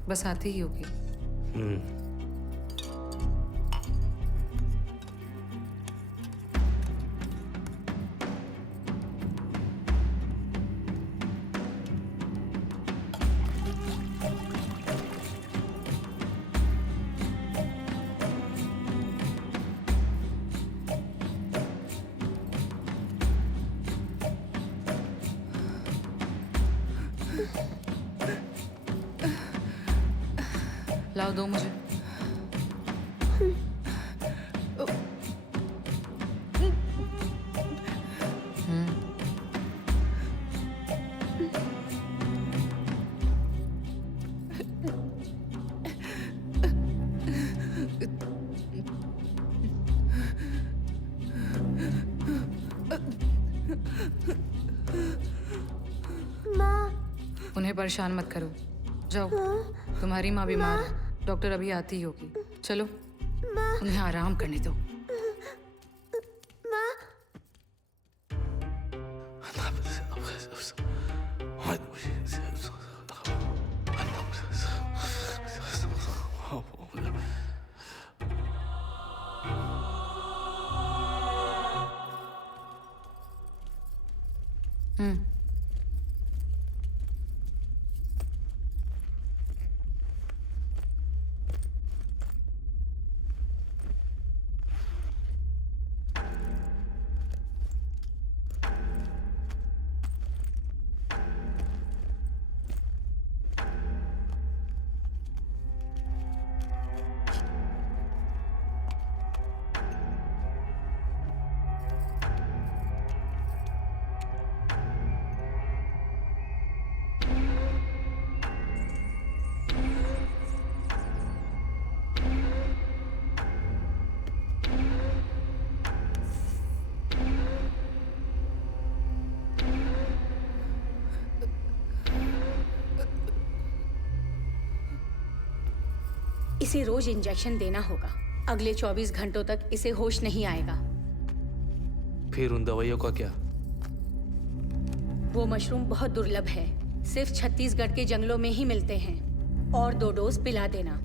बस आती ही होगी। लाओ, दो मुझे। उन्हें परेशान मत करो, जाओ। तुम्हारी माँ बीमार है, डॉक्टर अभी आती ही होगी। चलो, उन्हें आराम करने दो। इसे रोज इंजेक्शन देना होगा। अगले 24 घंटों तक इसे होश नहीं आएगा। फिर उन दवाइयों का क्या? वो मशरूम बहुत दुर्लभ है, सिर्फ छत्तीसगढ़ के जंगलों में ही मिलते हैं। और 2 डोज पिला देना।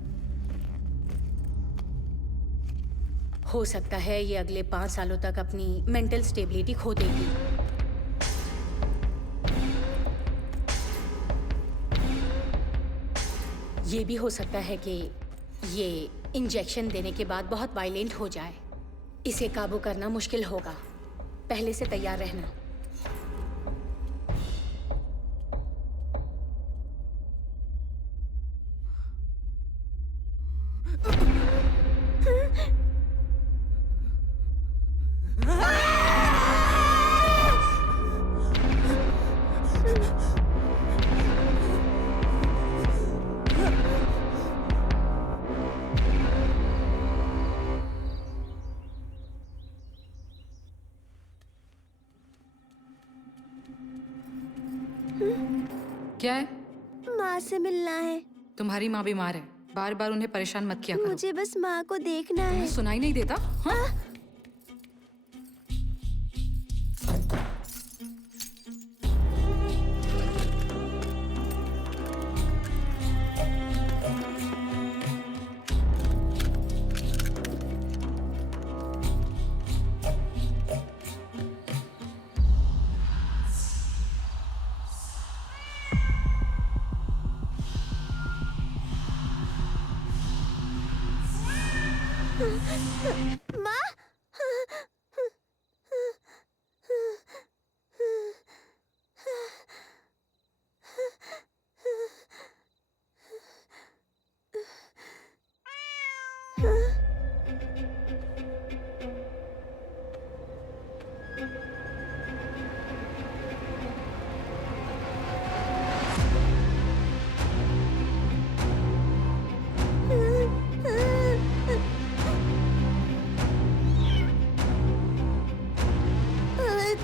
हो सकता है ये अगले 5 सालों तक अपनी मेंटल स्टेबिलिटी खो देगी। ये भी हो सकता है कि ये इंजेक्शन देने के बाद बहुत वायलेंट हो जाए। इसे काबू करना मुश्किल होगा। पहले से तैयार रहना। क्या है? माँ से मिलना है। तुम्हारी माँ बीमार है, बार बार उन्हें परेशान मत किया करो। मुझे बस माँ को देखना है। तुम्हें सुनाई नहीं देता? हाँ? माँ,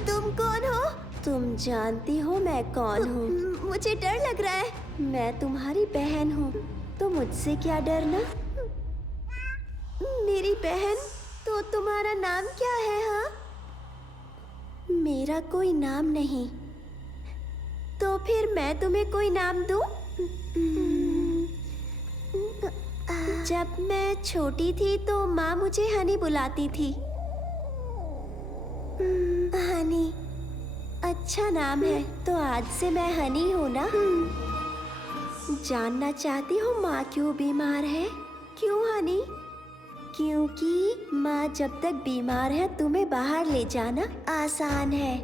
तुम कौन हो? तुम जानती हो मैं कौन हूँ? मुझे डर लग रहा है। मैं तुम्हारी बहन हूँ, तो मुझसे क्या डरना? मेरी बहन? तो तुम्हारा नाम क्या है? हाँ, मेरा कोई नाम नहीं। तो फिर मैं तुम्हें कोई नाम दूँ? जब मैं छोटी थी तो माँ मुझे हनी बुलाती थी। हनी, अच्छा नाम है। तो आज से मैं हनी हूँ ना? जानना चाहती हो माँ क्यों बीमार है? क्यों हनी? क्योंकि माँ जब तक बीमार है तुम्हें बाहर ले जाना आसान है।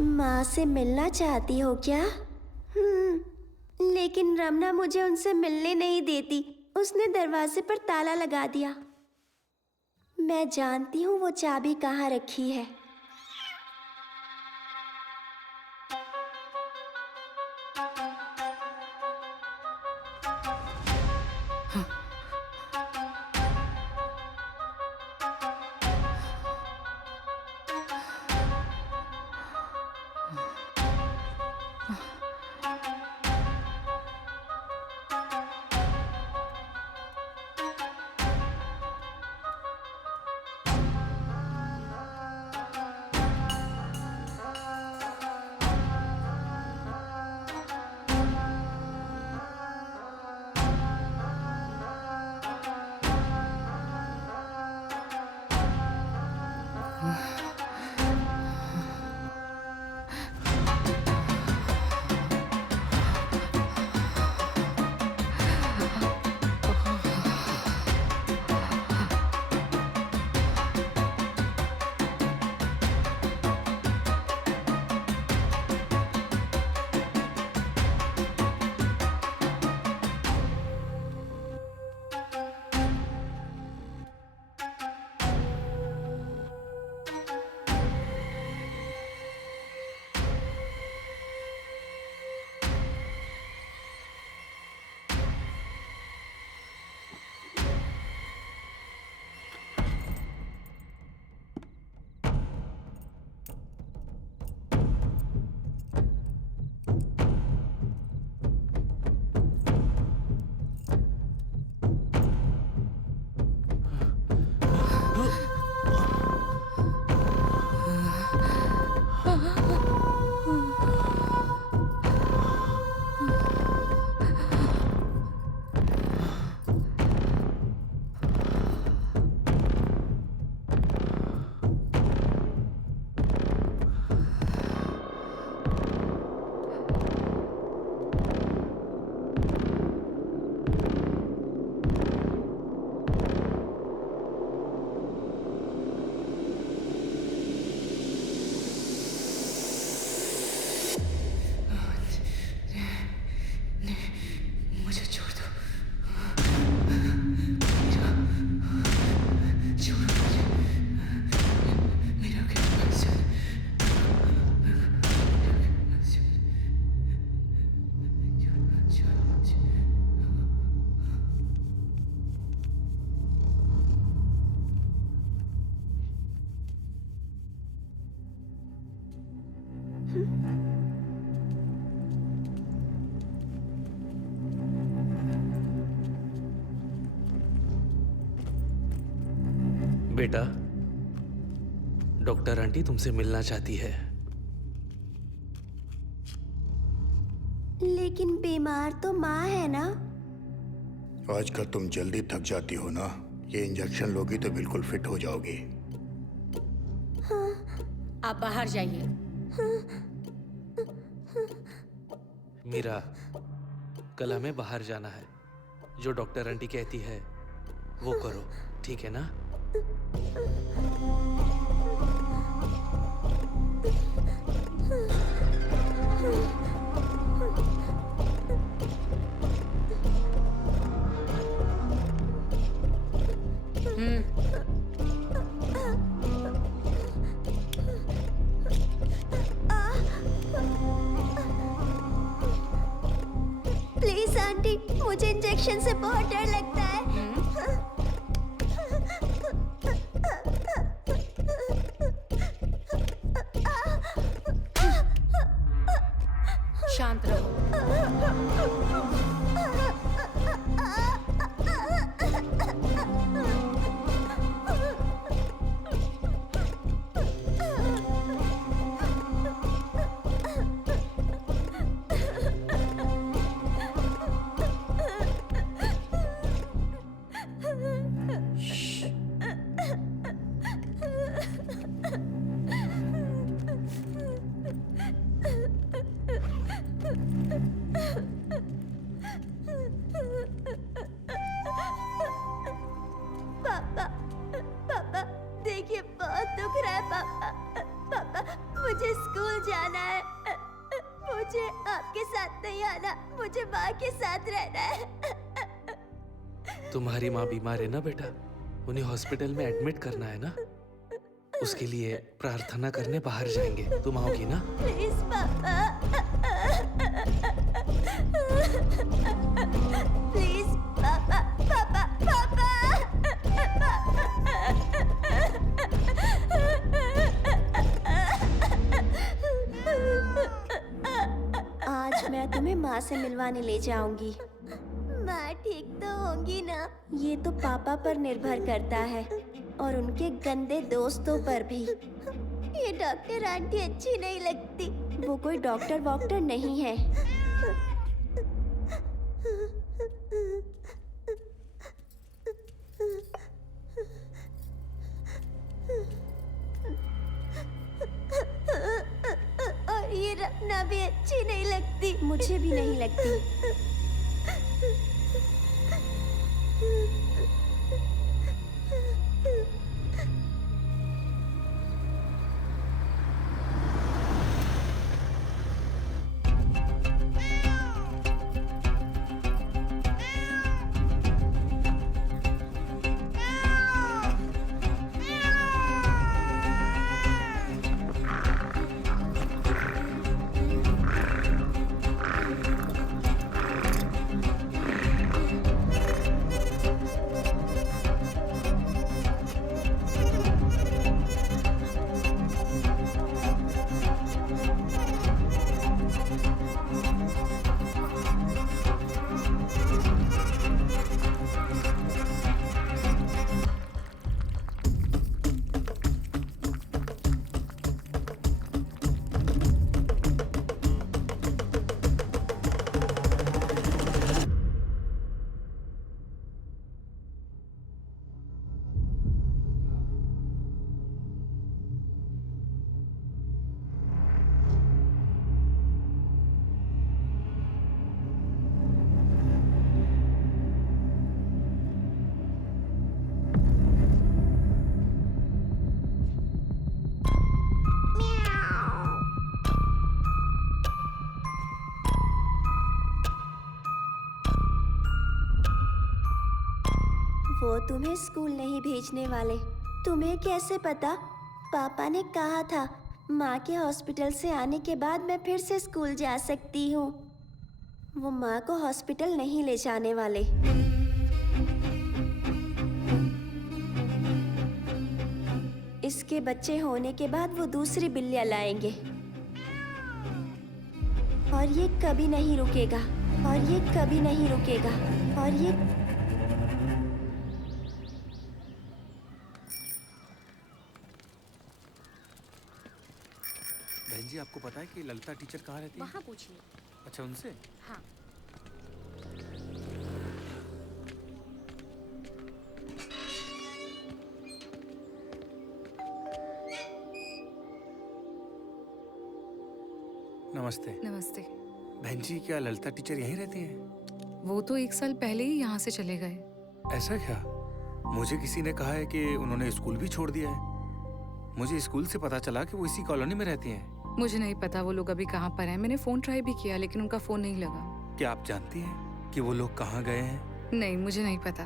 माँ से मिलना चाहती हो क्या? लेकिन रमना मुझे उनसे मिलने नहीं देती। उसने दरवाजे पर ताला लगा दिया। मैं जानती हूँ वो चाबी कहाँ रखी है। बेटा, डॉक्टर आंटी तुमसे मिलना चाहती है। लेकिन बीमार तो माँ है ना। आजकल तुम जल्दी थक जाती हो ना। ये इंजेक्शन लोगी तो बिल्कुल फिट हो जाओगी। आप बाहर जाइए। मीरा, कल हमें बाहर जाना है। जो डॉक्टर आंटी कहती है वो करो, ठीक है ना? प्लीज आंटी, मुझे इंजेक्शन से बहुत डर लगता है। शांत रहो। पापा, पापा, देखिए बहुत दुख रहा है पापा। पापा, मुझे स्कूल जाना है। मुझे आपके साथ नहीं आना, मुझे माँ के साथ रहना है। तुम्हारी माँ बीमार है ना बेटा, उन्हें हॉस्पिटल में एडमिट करना है ना। उसके लिए प्रार्थना करने बाहर जाएंगे। तुम आओगी ना? प्लीज पापा, प्लीज पापा, पापा, पापा। आज मैं तुम्हें माँ से मिलवाने ले जाऊंगी। माँ ठीक तो होंगी ना? ये तो पापा पर निर्भर करता है और उनके गंदे दोस्तों पर भी। ये डॉक्टर आंटी अच्छी नहीं लगती। वो कोई डॉक्टर वॉक्टर नहीं है। और ये रखना भी अच्छी नहीं लगती। मुझे भी नहीं लगती। वो तुम्हें स्कूल नहीं भेजने वाले। तुम्हें कैसे पता? पापा ने कहा था माँ के हॉस्पिटल से आने के बाद मैं फिर से स्कूल जा सकती हूँ। वो माँ को हॉस्पिटल नहीं ले जाने वाले। इसके बच्चे होने के बाद वो दूसरी बिल्लियाँ लाएंगे और ये कभी नहीं रुकेगा, और ये कभी नहीं रुकेगा, और ये बहन जी, आपको पता है कि ललिता टीचर कहाँ रहती है? वहाँ पूछिए। अच्छा, उनसे? हाँ। नमस्ते। नमस्ते। बहन जी, क्या ललिता टीचर यहीं रहती हैं? वो तो 1 साल पहले ही यहाँ से चले गए। ऐसा क्या? मुझे किसी ने कहा है कि उन्होंने स्कूल भी छोड़ दिया है। मुझे स्कूल से पता चला कि वो इसी कॉलोनी में रहती हैं। मुझे नहीं पता वो लोग अभी कहाँ पर हैं। मैंने फ़ोन ट्राई भी किया लेकिन उनका फ़ोन नहीं लगा। क्या आप जानती हैं कि वो लोग कहाँ गए हैं? नहीं, मुझे नहीं पता।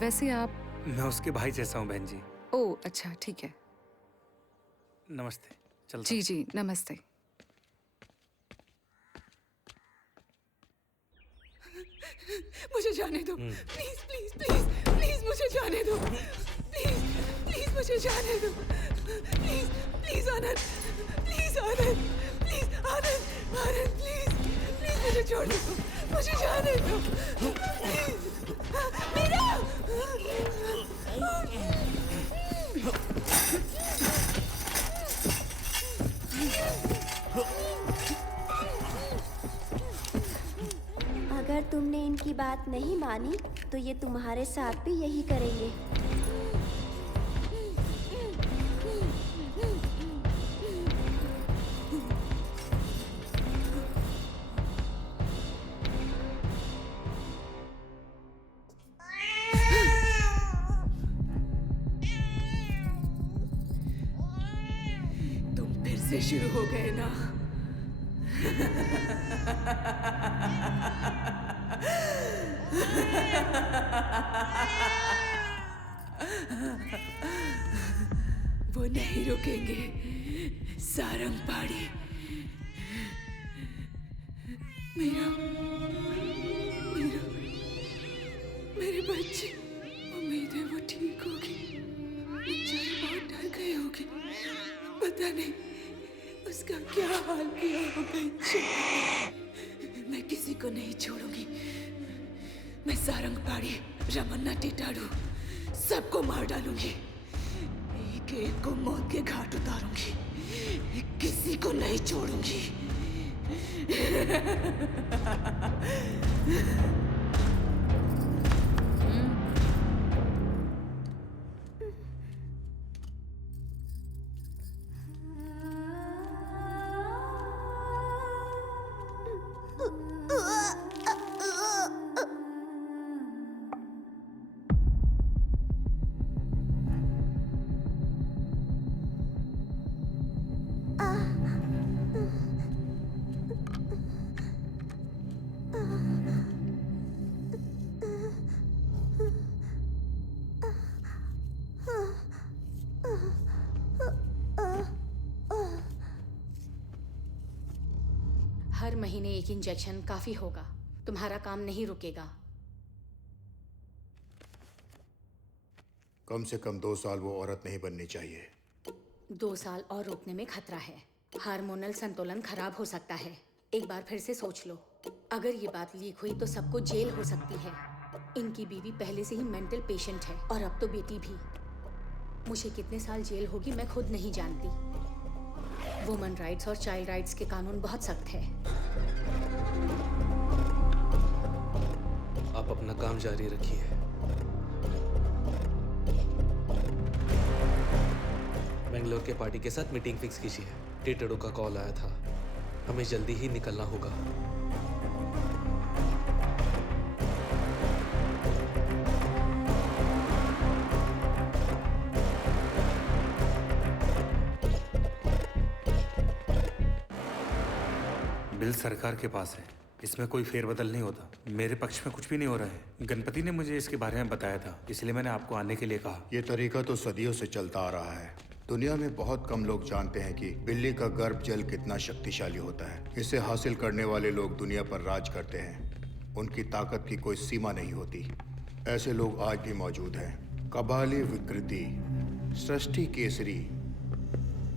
वैसे आप? मैं उसके भाई जैसा हूँ बहन जी। ओह अच्छा, ठीक है। नमस्ते, चलता जी जी, नमस्ते। मुझे जाने दो, प्लीज प्लीज प्लीज प्लीज मुझे जाने दो, प्लीज प्लीज मुझे जाने दो, please please Anand, please Anand, please Anand, Anand please please मुझे छोड़ दो, मुझे जाने दो, प्लीज मीरा। अगर तुमने इनकी बात नहीं मानी तो ये तुम्हारे साथ भी यही करेंगे। तुम फिर से शुरू हो गए ना? वो नहीं रुकेंगे, सारंग पाड़ी। मेरा मेरा मेरे बच्चे, उम्मीद है वो ठीक होगी। बेचारे बहुत डर गए होंगे, पता नहीं उसका क्या हाल किया होगा। मैं किसी को नहीं छोड़ूंगी। मैं सारंग पाड़ी, रमन्ना टिटाड़ू सबको मार डालूंगी। एक एक को मौत के घाट उतारूंगी, किसी को नहीं छोड़ूंगी। हर महीने एक इंजेक्शन काफी होगा। तुम्हारा काम नहीं रुकेगा। कम से कम 2 साल वो औरत नहीं बननी चाहिए। 2 साल और रोकने में खतरा है। हार्मोनल संतुलन खराब हो सकता है। एक बार फिर से सोच लो। अगर ये बात लीक हुई तो सबको जेल हो सकती है। इनकी बीवी पहले से ही मेंटल पेशेंट है और अब तो बेटी भी। मुझे कितने साल जेल होगी मैं खुद नहीं जानती। वुमन राइट्स और चाइल्ड राइट्स के कानून बहुत सख्त है। आप अपना काम जारी रखिए। बेंगलोर के पार्टी के साथ मीटिंग फिक्स कीजिए। टिटड़ू का कॉल आया था, हमें जल्दी ही निकलना होगा। बिल सरकार के पास है, इसमें कोई फेरबदल नहीं होता। मेरे पक्ष में कुछ भी नहीं हो रहा है। गणपति ने मुझे इसके बारे में बताया था, इसलिए मैंने आपको आने के लिए कहा। ये तरीका तो सदियों से चलता आ रहा है। दुनिया में बहुत कम लोग जानते हैं कि बिल्ली का गर्भ जल कितना शक्तिशाली होता है। इसे हासिल करने वाले लोग दुनिया पर राज करते हैं। उनकी ताकत की कोई सीमा नहीं होती। ऐसे लोग आज भी मौजूद हैं। कबाली विकृति, सृष्टि केसरी,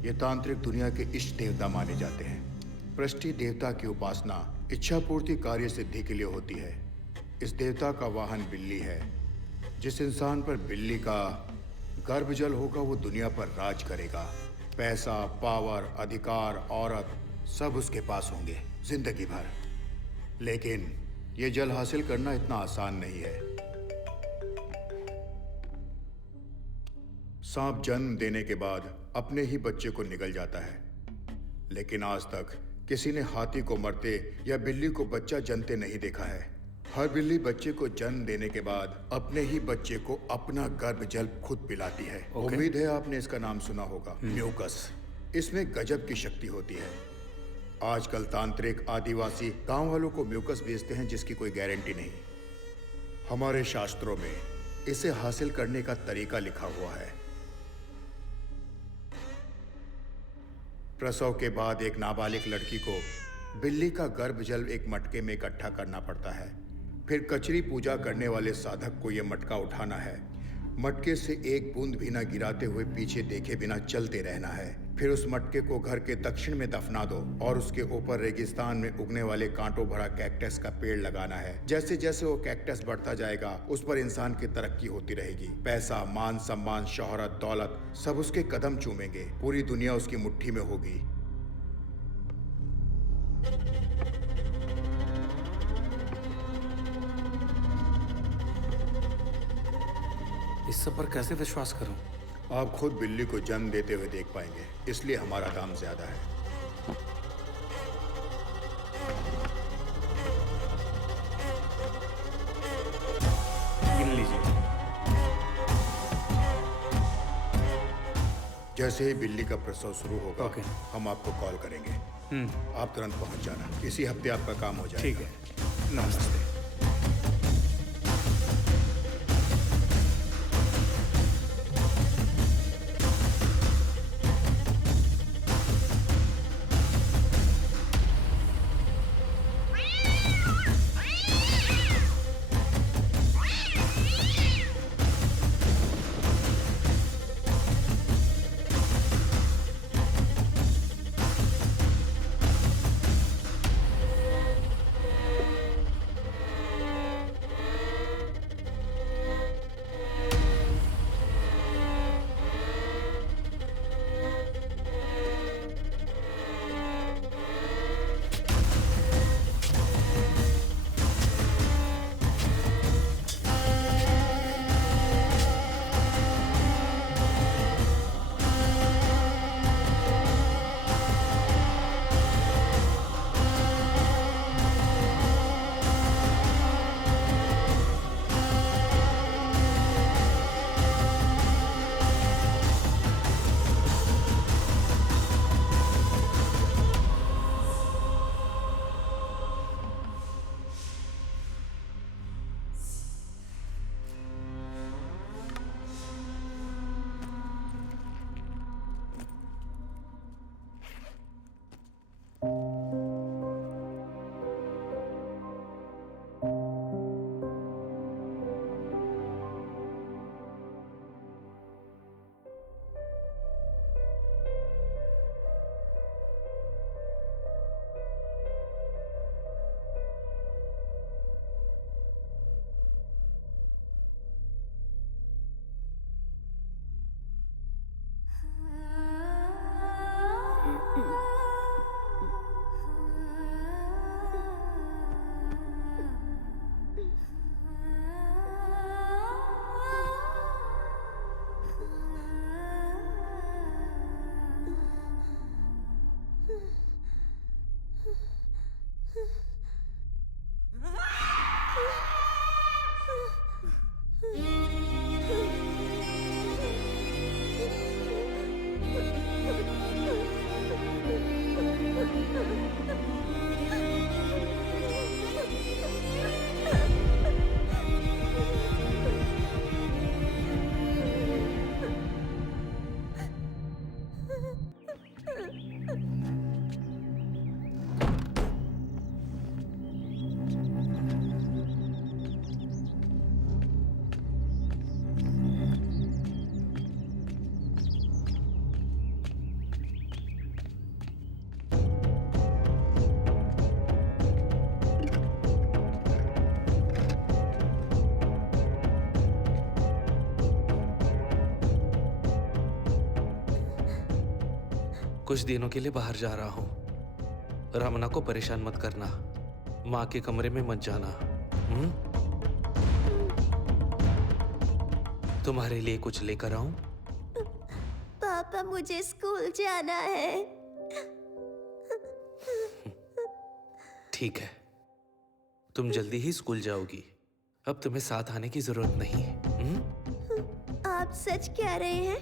ये तांत्रिक दुनिया के इष्ट देवता माने जाते हैं। पृष्टि देवता की उपासना इच्छा पूर्ति कार्य सिद्धि के लिए होती है। इस देवता का वाहन बिल्ली है। जिस इंसान पर बिल्ली का गर्भजल होगा वो दुनिया पर राज करेगा। पैसा, पावर, अधिकार, औरत सब उसके पास होंगे जिंदगी भर। लेकिन ये जल हासिल करना इतना आसान नहीं है। सांप जन्म देने के बाद अपने ही बच्चे को निगल जाता है, लेकिन आज तक किसी ने हाथी को मरते या बिल्ली को बच्चा जनते नहीं देखा है। हर बिल्ली बच्चे को जन्म देने के बाद अपने ही बच्चे को अपना गर्भ जल खुद पिलाती है। उम्मीद है आपने इसका नाम सुना होगा, म्यूकस। इसमें गजब की शक्ति होती है। आजकल तांत्रिक आदिवासी गांव वालों को म्यूकस बेचते हैं जिसकी कोई गारंटी नहीं। हमारे शास्त्रों में इसे हासिल करने का तरीका लिखा हुआ है। प्रसव के बाद एक नाबालिग लड़की को बिल्ली का गर्भ जल एक मटके में इकट्ठा करना पड़ता है। फिर कचरी पूजा करने वाले साधक को यह मटका उठाना है। मटके से एक बूंद भी ना गिराते हुए पीछे देखे बिना चलते रहना है। फिर उस मटके को घर के दक्षिण में दफना दो और उसके ऊपर रेगिस्तान में उगने वाले कांटों भरा कैक्टस का पेड़ लगाना है। जैसे जैसे वो कैक्टस बढ़ता जाएगा उस पर इंसान की तरक्की होती रहेगी। पैसा, मान सम्मान, शोहरत, दौलत सब उसके कदम चूमेंगे। पूरी दुनिया उसकी मुट्ठी में होगी। इस सब पर कैसे विश्वास करूं? आप खुद बिल्ली को जन्म देते हुए देख पाएंगे, इसलिए हमारा दाम ज्यादा है। गिन लीजिए। जैसे ही बिल्ली का प्रसव शुरू होगा ओके। हम आपको कॉल करेंगे। आप तुरंत पहुंच जाना। इसी हफ्ते आपका काम हो जाएगा। ठीक है, नमस्ते। कुछ दिनों के लिए बाहर जा रहा हूँ। रमना को परेशान मत करना। माँ के कमरे में मत जाना। तुम्हारे लिए कुछ लेकर आऊं? पापा, मुझे स्कूल जाना है। ठीक है, तुम जल्दी ही स्कूल जाओगी। अब तुम्हें साथ आने की जरूरत नहीं है। आप सच कह रहे हैं?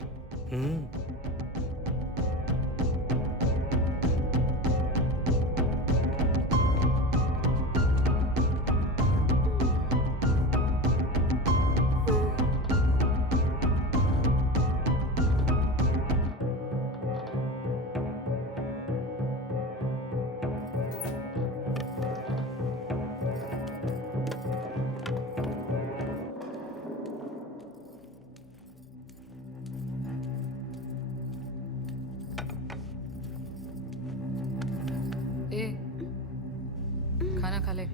ए, खाना खा ले।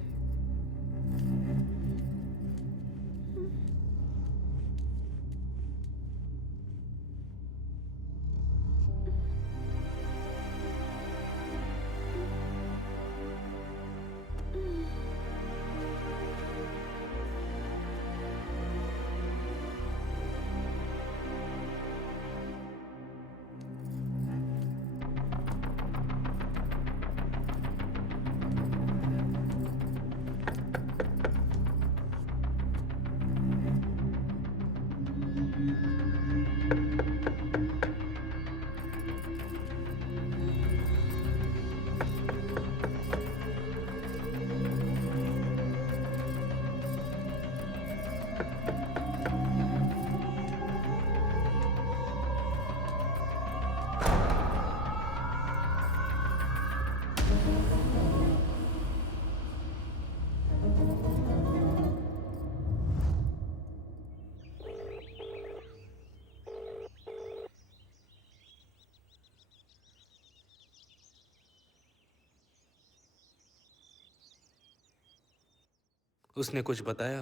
उसने कुछ बताया?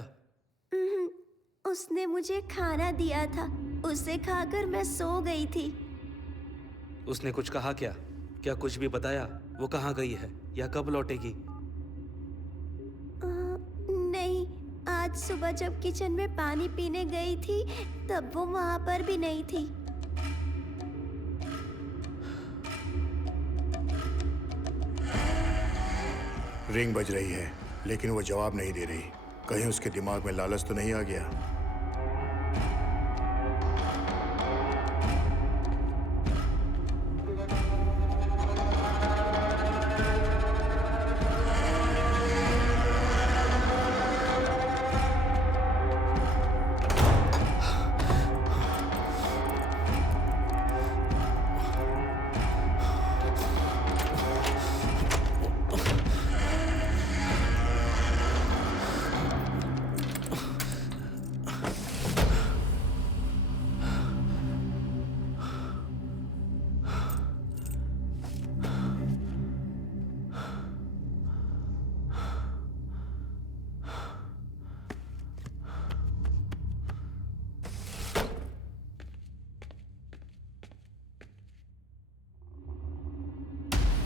उसने मुझे खाना दिया था, उसे खाकर मैं सो गई थी। उसने कुछ कहा क्या? क्या कुछ भी बताया? वो कहाँ गई है या कब लौटेगी? नहीं, आज सुबह जब किचन में पानी पीने गई थी तब वो वहां पर भी नहीं थी। रिंग बज रही है लेकिन वो जवाब नहीं दे रही। कहीं उसके दिमाग में लालच तो नहीं आ गया?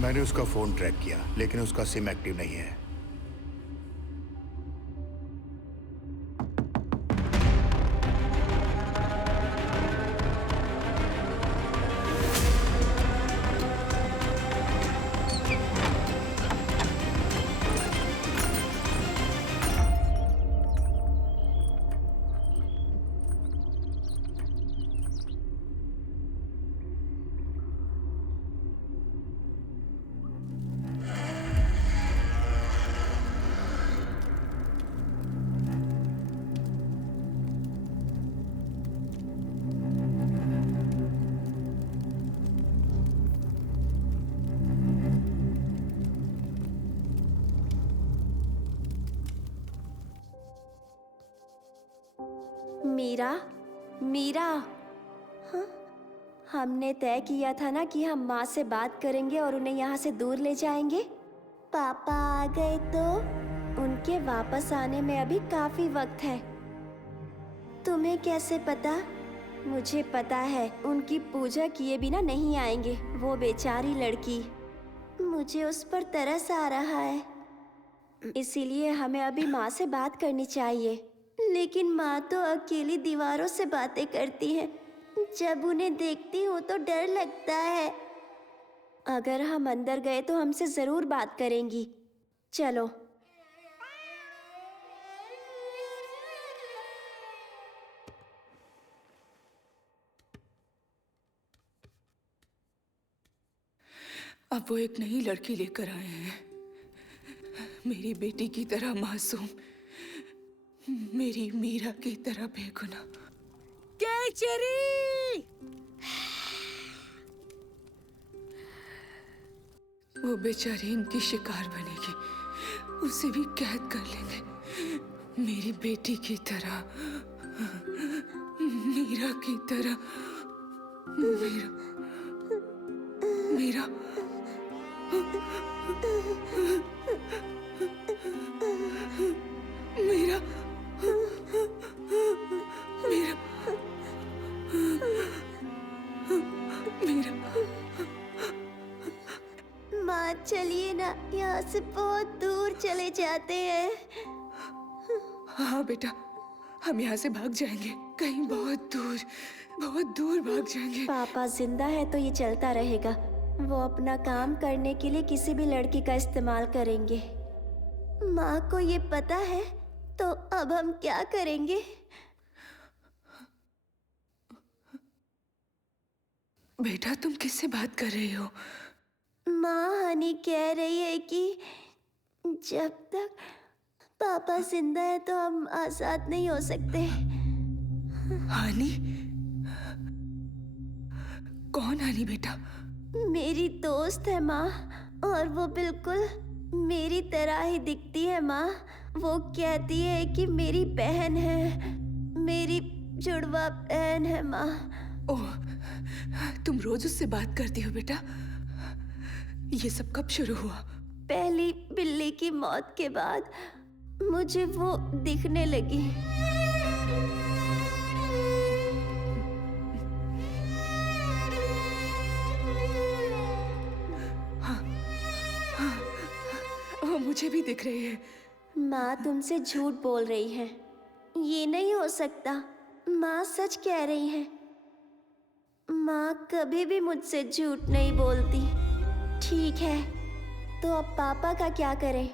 मैंने उसका फोन ट्रैक किया लेकिन उसका सिम एक्टिव नहीं है। मीरा, मीरा, हाँ? हमने तय किया था ना कि हम माँ से बात करेंगे और उन्हें यहाँ से दूर ले जाएंगे। पापा आ गए तो उनके वापस आने में अभी काफी वक्त है। तुम्हें कैसे पता? मुझे पता है उनकी पूजा किए बिना नहीं आएंगे। वो बेचारी लड़की, मुझे उस पर तरस आ रहा है। इसीलिए हमें अभी माँ से बात करनी चाहिए। लेकिन माँ तो अकेली दीवारों से बातें करती है। जब उन्हें देखती हूँ तो डर लगता है। अगर हम अंदर गए तो हमसे जरूर बात करेंगी। चलो। अब वो एक नई लड़की लेकर आए हैं, मेरी बेटी की तरह मासूम, मेरी मीरा की तरह बेगुनाह। केचरी! वो बेचारी इनकी शिकार बनेगी, उसे भी कैद कर लेंगे, मेरी बेटी की तरह, मीरा की तरह। मीरा, मीरा, मीरा, मीरा, मीरा। माँ चलिए ना, यहाँ से बहुत दूर चले जाते हैं। हाँ बेटा, हम यहाँ से भाग जाएंगे, कहीं बहुत दूर भाग जाएंगे। पापा जिंदा है तो ये चलता रहेगा। वो अपना काम करने के लिए किसी भी लड़की का इस्तेमाल करेंगे। माँ को ये पता है तो अब हम क्या करेंगे? बेटा तुम किससे बात कर रही हो? माँ हनी कह रही है कि जब तक पापा जिंदा है तो हम आजाद नहीं हो सकते। हानी? कौन हानी बेटा? मेरी दोस्त है माँ, और वो बिल्कुल मेरी तरह ही दिखती है माँ। वो कहती है कि मेरी बहन है, मेरी जुड़वा बहन है माँ। ओह, तुम रोज उससे बात करती हो बेटा? ये सब कब शुरू हुआ? पहली बिल्ली की मौत के बाद मुझे वो दिखने लगी। वो मुझे भी दिख रही है। माँ तुमसे झूठ बोल रही है, ये नहीं हो सकता। माँ सच कह रही है। माँ कभी भी मुझसे झूठ नहीं बोलती। ठीक है, तो अब पापा का क्या करें?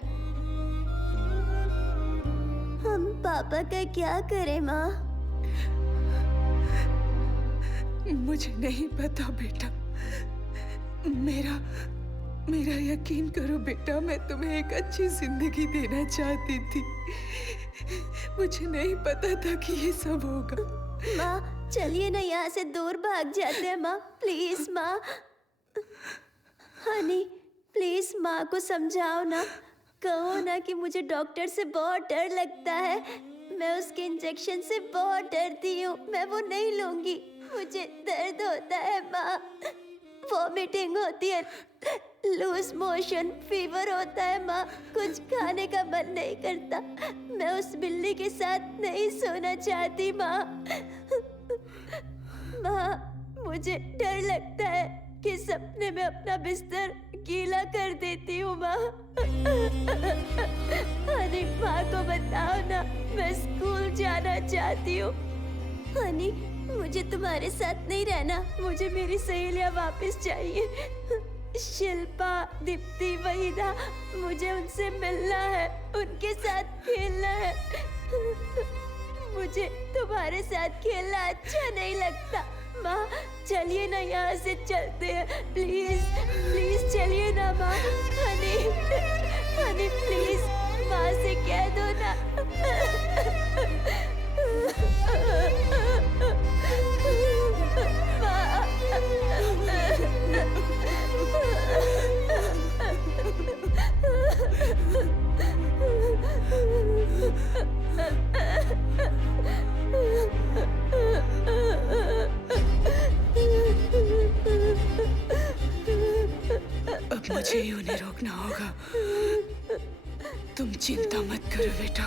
हम पापा का क्या करें माँ? मुझे नहीं पता बेटा। मेरा यकीन करो बेटा, मैं तुम्हें एक अच्छी जिंदगी देना चाहती थी। मुझे नहीं पता था कि ये सब होगा। माँ चलिए ना, यहाँ से दूर भाग जाते हैं माँ। प्लीज माँ। हनी प्लीज माँ को समझाओ ना। कहो ना कि मुझे डॉक्टर से बहुत डर लगता है। मैं उसके इंजेक्शन से बहुत डरती हूँ। मैं वो नहीं लूंगी। मुझे दर्द होता है माँ, वॉमिटिंग होती है, लूज मोशन, फीवर होता है माँ। कुछ खाने का मन नहीं करता। मैं उस बिल्ली के साथ नहीं सोना चाहती माँ। माँ मुझे डर लगता है कि सपने में अपना बिस्तर गीला कर देती हूँ माँ। हनी माँ को बताओ ना, मैं स्कूल जाना चाहती हूँ। हनी मुझे तुम्हारे साथ नहीं रहना। मुझे मेरी सहेलियाँ वापस चाहिए। शिल्पा, दीप्ति, वहीदा, मुझे उनसे मिलना है, उनके साथ खेलना है। मुझे तुम्हारे साथ खेलना अच्छा नहीं लगता। माँ चलिए ना, यहाँ से चलते हैं। प्लीज प्लीज चलिए ना माँ। हनी हनी प्लीज माँ से कह दो ना। अब मुझे ही उन्हें रोकना होगा। तुम चिंता मत करो बेटा।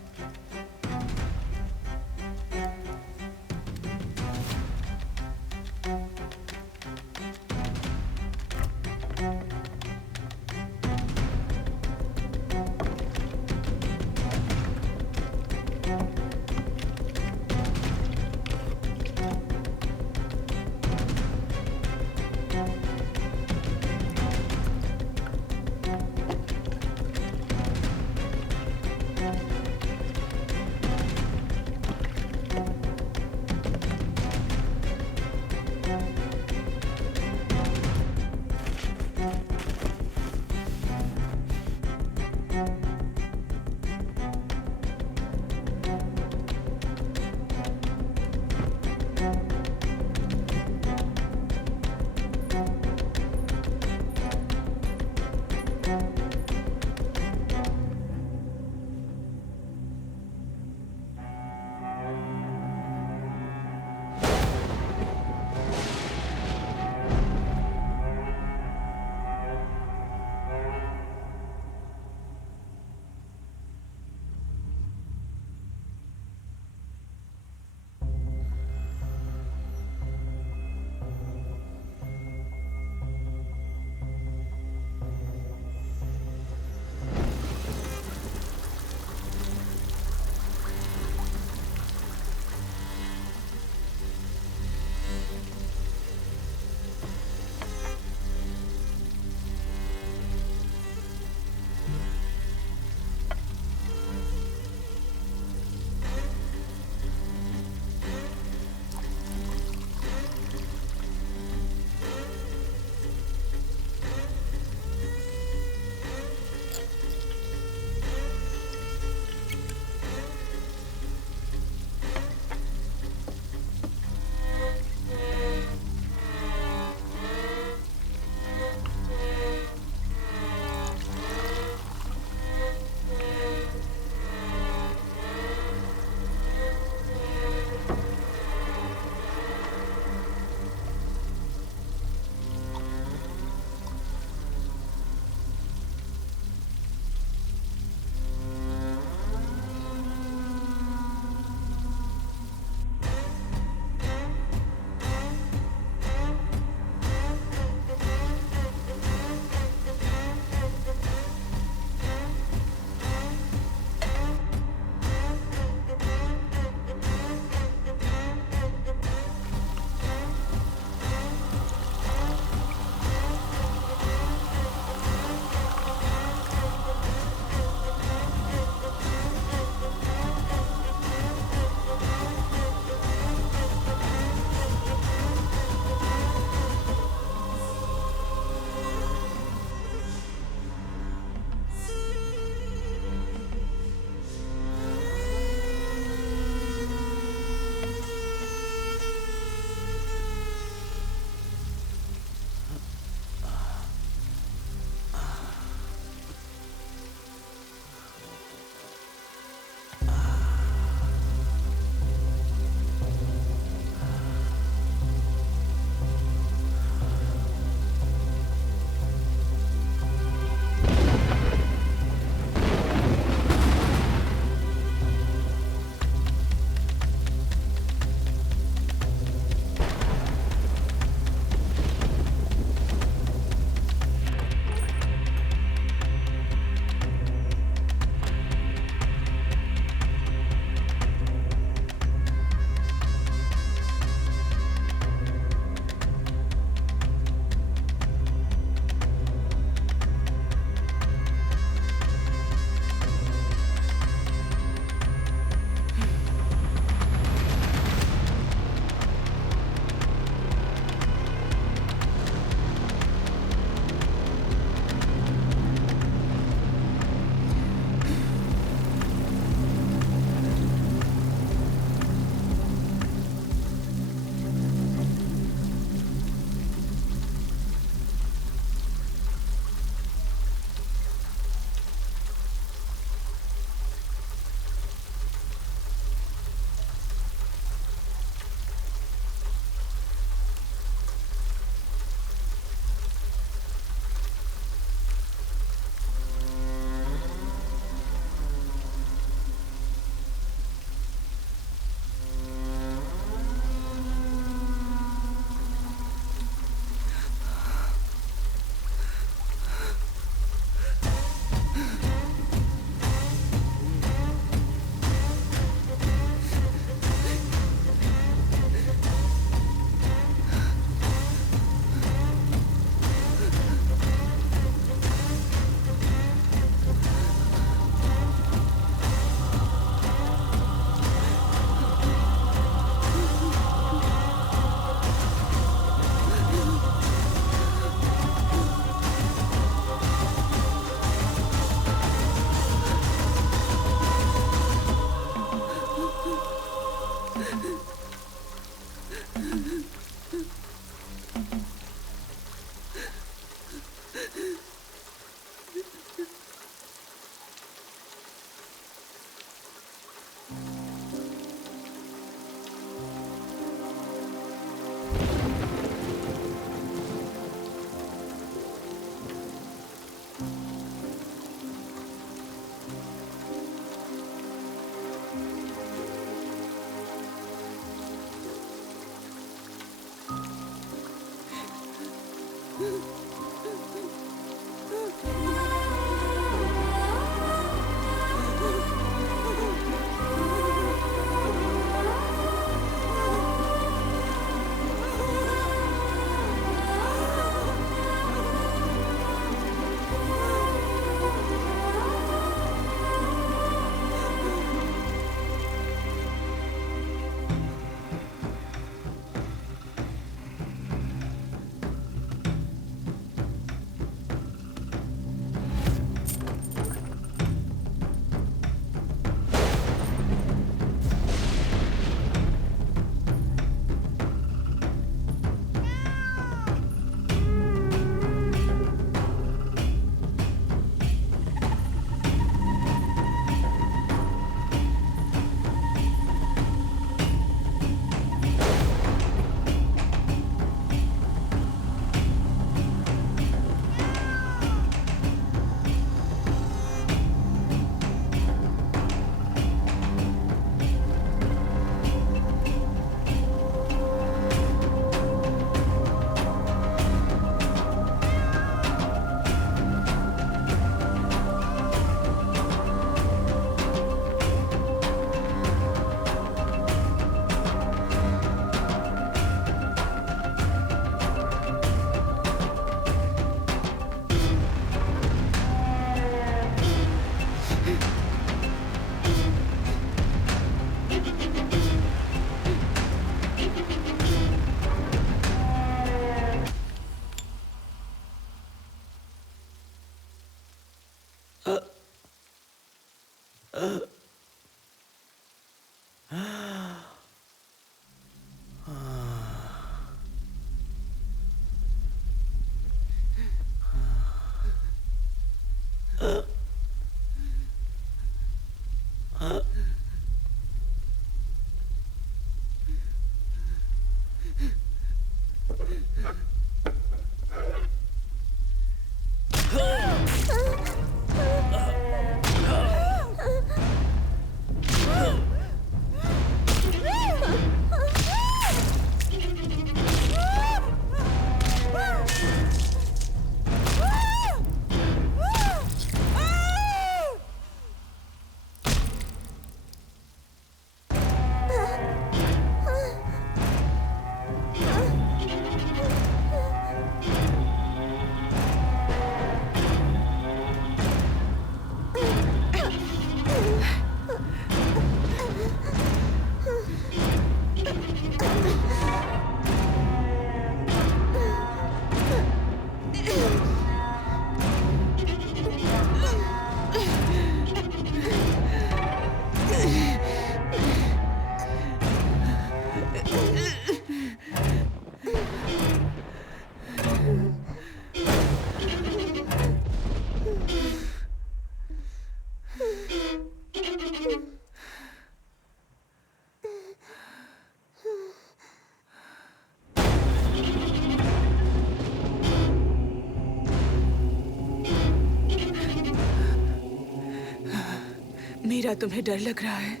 मीरा, तुम्हें डर लग रहा है?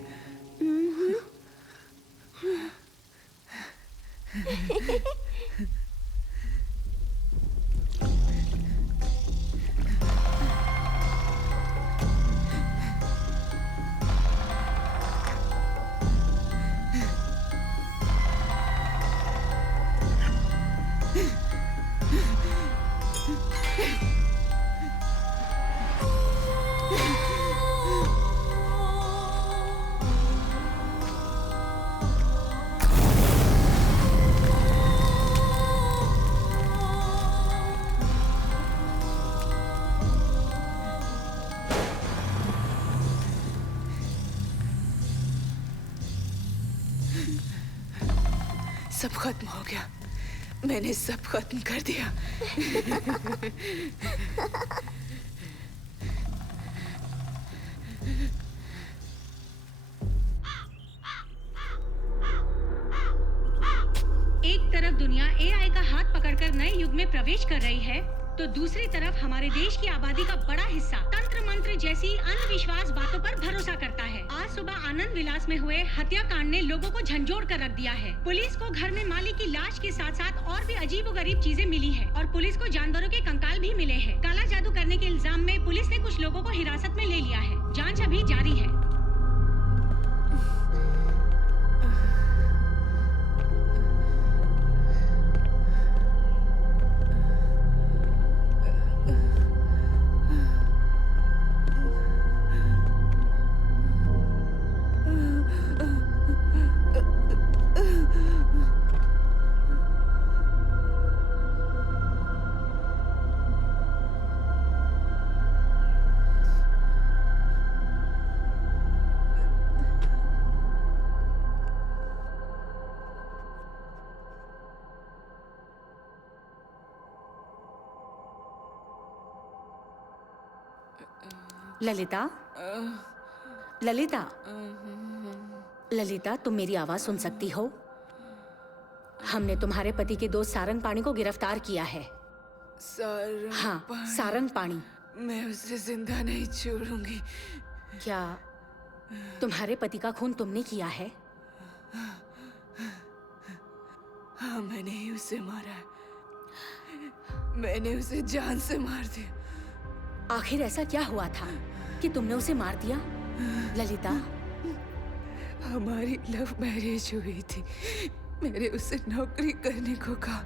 सब खत्म हो गया। मैंने सब खत्म कर दिया। तरफ दुनिया एआई का हाथ पकड़कर नए युग में प्रवेश कर रही है, तो दूसरी तरफ हमारे देश की आबादी का बड़ा हिस्सा तंत्र मंत्र जैसी अंधविश्वास बातों पर भरोसा करता है। आज सुबह आनंद विलास में हुए हत्याकांड ने लोगों को झंझोड़ कर रख दिया है। पुलिस को घर में मालिक की लाश के साथ साथ और भी अजीबोगरीब चीजें मिली है और पुलिस को जानवरों के कंकाल भी मिले हैं। काला जादू करने के इल्जाम में पुलिस ने कुछ लोगों को हिरासत में ले लिया है। जांच अभी जारी है। ललिता, ललिता, ललिता, तुम मेरी आवाज सुन सकती हो? हमने तुम्हारे पति के दोस्त सारंग पाणी को गिरफ्तार किया है। हाँ, सारंग पाणी। मैं उसे जिंदा नहीं छोड़ूंगी। क्या तुम्हारे पति का खून तुमने किया है? हाँ, मैंने ही उसे मारा है। मैंने उसे जान से मार दिया। आखिर ऐसा क्या हुआ था कि तुमने उसे मार दिया? ललिता, हमारी लव मैरिज हुई थी। मैंने उसे नौकरी करने को कहा।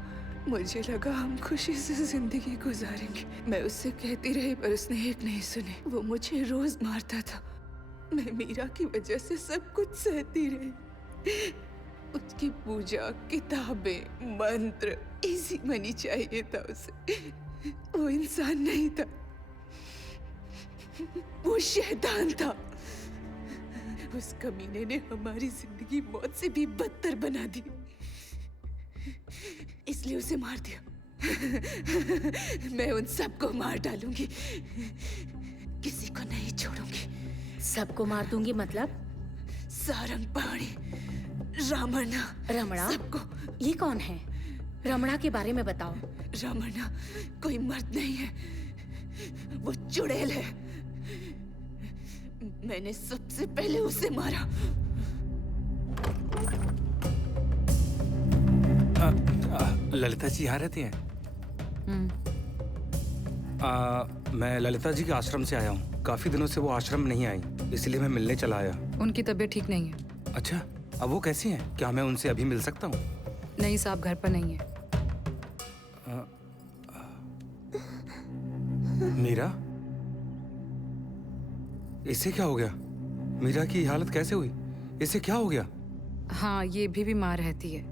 मुझे लगा हम खुशी से जिंदगी गुजारेंगे। मैं उससे कहती रही पर उसने एक नहीं सुनी। वो मुझे रोज मारता था। मैं मीरा की वजह से सब कुछ सहती रही। उसकी पूजा, किताबें, मंत्र, इजी मनी चाहिए था उसे। वो इंसान नहीं था, वो शैतान था। उस कमीने ने हमारी जिंदगी मौत से भी बदतर बना दी, इसलिए उसे मार दिया। मैं उन सबको मार डालूंगी, किसी को नहीं छोड़ूंगी। सबको मार दूंगी मतलब? सारंग पाणी, रमणा। रमणा? सबको। ये कौन है? रमणा के बारे में बताओ। रमणा कोई मर्द नहीं है, वो चुड़ैल है। मैंने सबसे पहले उसे मारा। ललिता जी यहाँ रहती हैं? मैं ललिता जी के आश्रम से आया हूँ। काफी दिनों से वो आश्रम नहीं आई, इसलिए मैं मिलने चला आया। उनकी तबीयत ठीक नहीं है। अच्छा, अब वो कैसी हैं? क्या मैं उनसे अभी मिल सकता हूँ? नहीं साहब, घर पर नहीं है। मीरा, इसे क्या हो गया? मीरा की हालत कैसे हुई? इसे क्या हो गया? हाँ, ये भी बीमार रहती है।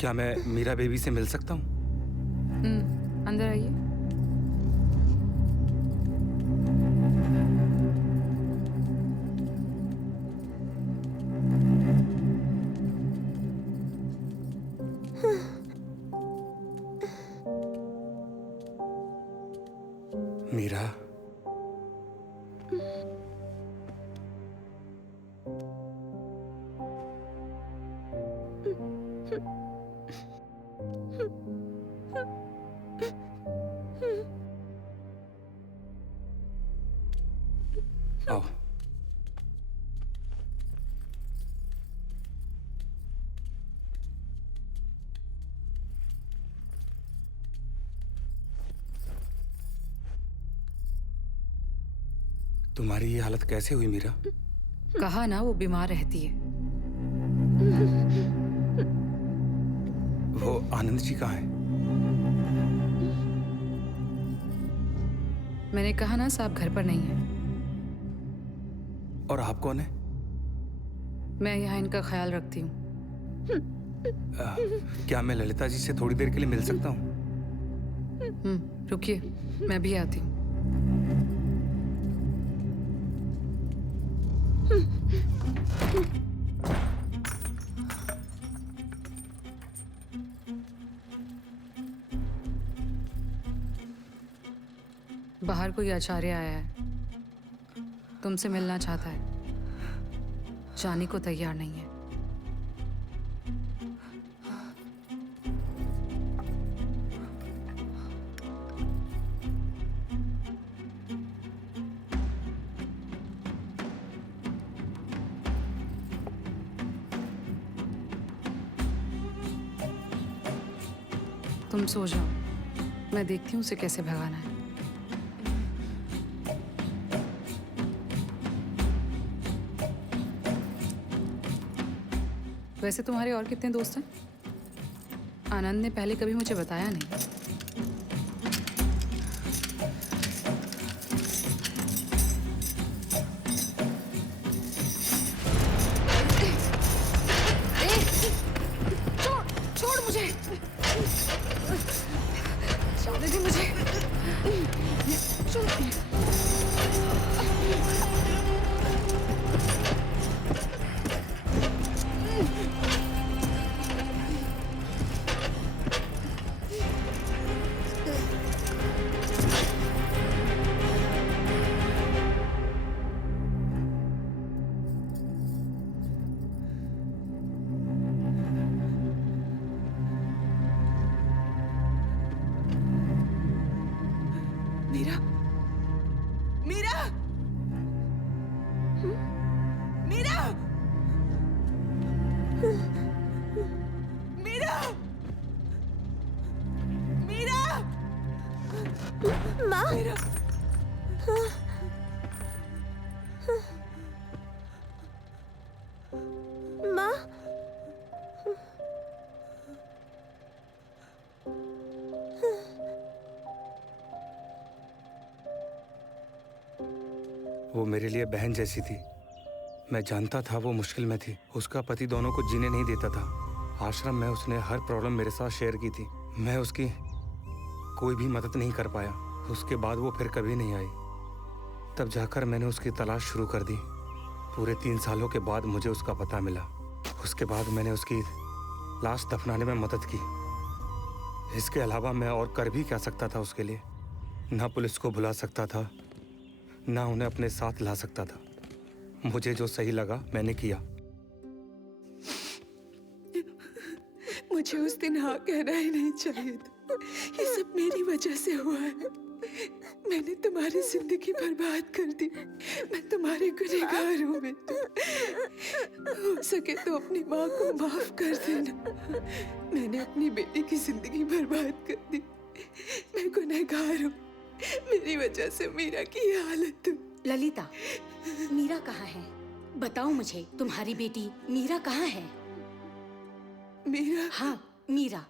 क्या मैं मीरा बेबी से मिल सकता हूँ? अंदर आइए। मीरा, आओ। तुम्हारी ये हालत कैसे हुई मीरा? कहा ना, वो बीमार रहती है। वो आनंद जी कहाँ हैं? मैंने कहा ना साहब, घर पर नहीं है। और आप कौन है? मैं यहाँ इनका ख्याल रखती हूँ। क्या मैं ललिता जी से थोड़ी देर के लिए मिल सकता हूँ? रुकिए, मैं भी आती हूँ। बाहर कोई आचार्य आया है, तुमसे मिलना चाहता है, जाने को तैयार नहीं है। तुम सो जाओ, मैं देखती हूँ उसे कैसे भगाना है। वैसे तुम्हारे और कितने दोस्त हैं? आनंद ने पहले कभी मुझे बताया नहीं। छोड़ मुझे, छोड़ दे मुझे, छोड़। मीरा, मीरा, मीरा, मीरा, मीरा, माँ, मीरा। माँ, वो मेरे लिए बहन जैसी थी। मैं जानता था वो मुश्किल में थी। उसका पति दोनों को जीने नहीं देता था। आश्रम में उसने हर प्रॉब्लम मेरे साथ शेयर की थी। मैं उसकी कोई भी मदद नहीं कर पाया। उसके बाद वो फिर कभी नहीं आई। तब जाकर मैंने उसकी तलाश शुरू कर दी। पूरे 3 सालों के बाद मुझे उसका पता मिला। उसके बाद मैंने उसकी लाश दफनाने में मदद की। इसके अलावा मैं और कर भी क्या सकता था उसके लिए? ना पुलिस को बुला सकता था, ना उन्हें अपने साथ ला सकता था। मुझे जो सही लगा मैंने किया। मुझे उस दिन हाँ कहना ही नहीं चाहिए था। ये सब मेरी वजह से हुआ है। मैंने तुम्हारी जिंदगी बर्बाद कर दी। मैं तुम्हारे गुनहगार हूँ बेटा। हो सके तो अपनी माँ को माफ कर देना। मैंने अपनी बेटी की जिंदगी बर्बाद कर दी। मैं गुनहगार हूँ। मेरी वजह से मीरा की ये हालत हुई। ललिता, मीरा कहाँ है? बताओ मुझे, तुम्हारी बेटी मीरा कहाँ है? मीरा? हाँ, मीरा।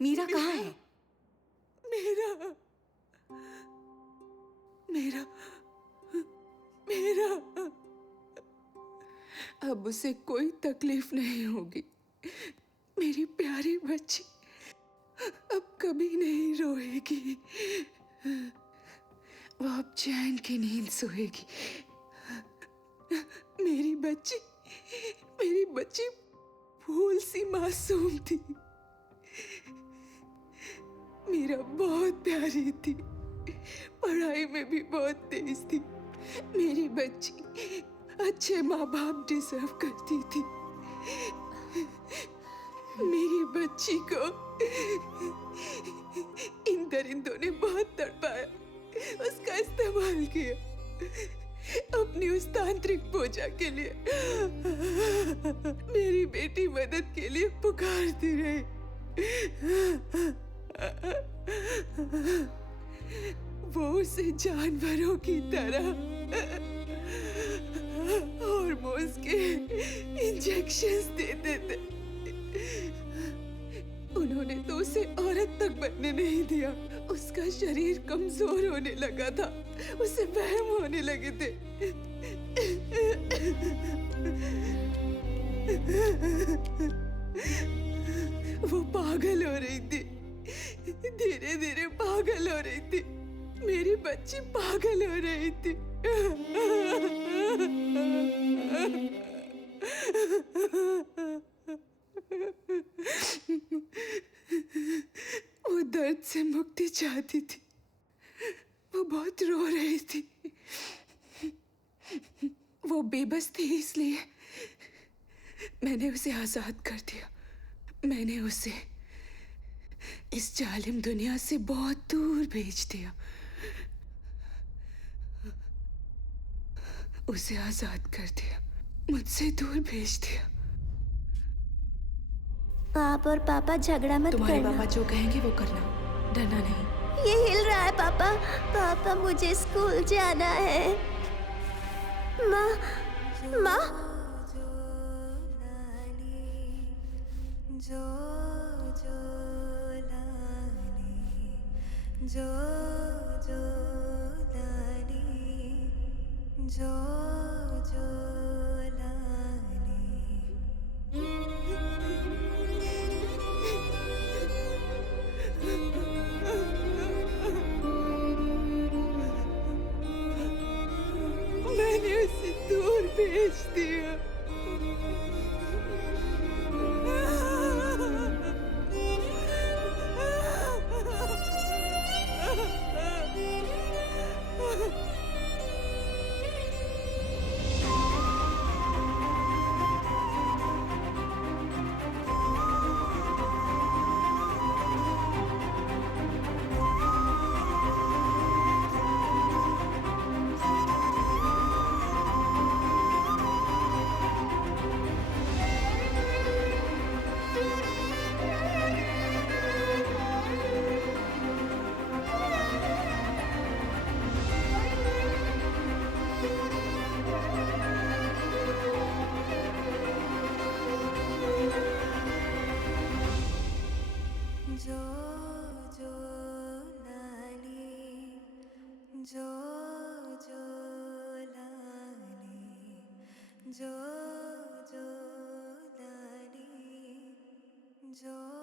मीरा कहाँ है? मीरा, मीरा, मीरा। अब उसे कोई तकलीफ नहीं होगी। मेरी प्यारी बच्ची अब कभी नहीं रोएगी। वो अब चैन की नींद सोएगी। मेरी बच्ची फूल सी मासूम थी। मीरा बहुत प्यारी थी। पढ़ाई में भी बहुत तेज थी। मेरी बच्ची अच्छे माँ बाप डिजर्व करती थी। मेरी बच्ची को इन दरिंदों ने बहुत तड़पाया, उसका इस्तेमाल किया अपनी उस तांत्रिक पूजा के लिए। मेरी बेटी मदद के लिए पुकारती रही। वो उसे जानवरों की तरह हार्मोन्स के इंजेक्शंस देते थे। उन्होंने तो उसे औरत तक बनने नहीं दिया। उसका शरीर कमजोर होने लगा था। उसे वहम होने लगे थे। वो पागल हो रही थी। धीरे धीरे पागल हो रही थी। मेरी बच्ची पागल हो रही थी। वो दर्द से मुक्ति चाहती थी। वो बहुत रो रही थी। वो बेबस थी, इसलिए मैंने उसे आजाद कर दिया। मैंने उसे इस जालिम दुनिया से बहुत दूर भेज दिया। उसे आजाद कर दिया, मुझसे दूर भेज दिया। आप और पापा झगड़ा मत तुम्हारे करना। पापा जो कहेंगे वो करना, डरना नहीं। ये हिल रहा है पापा। पापा मुझे स्कूल जाना है। माँ, माँ। मैंने उसे दूर भेज दिया। जो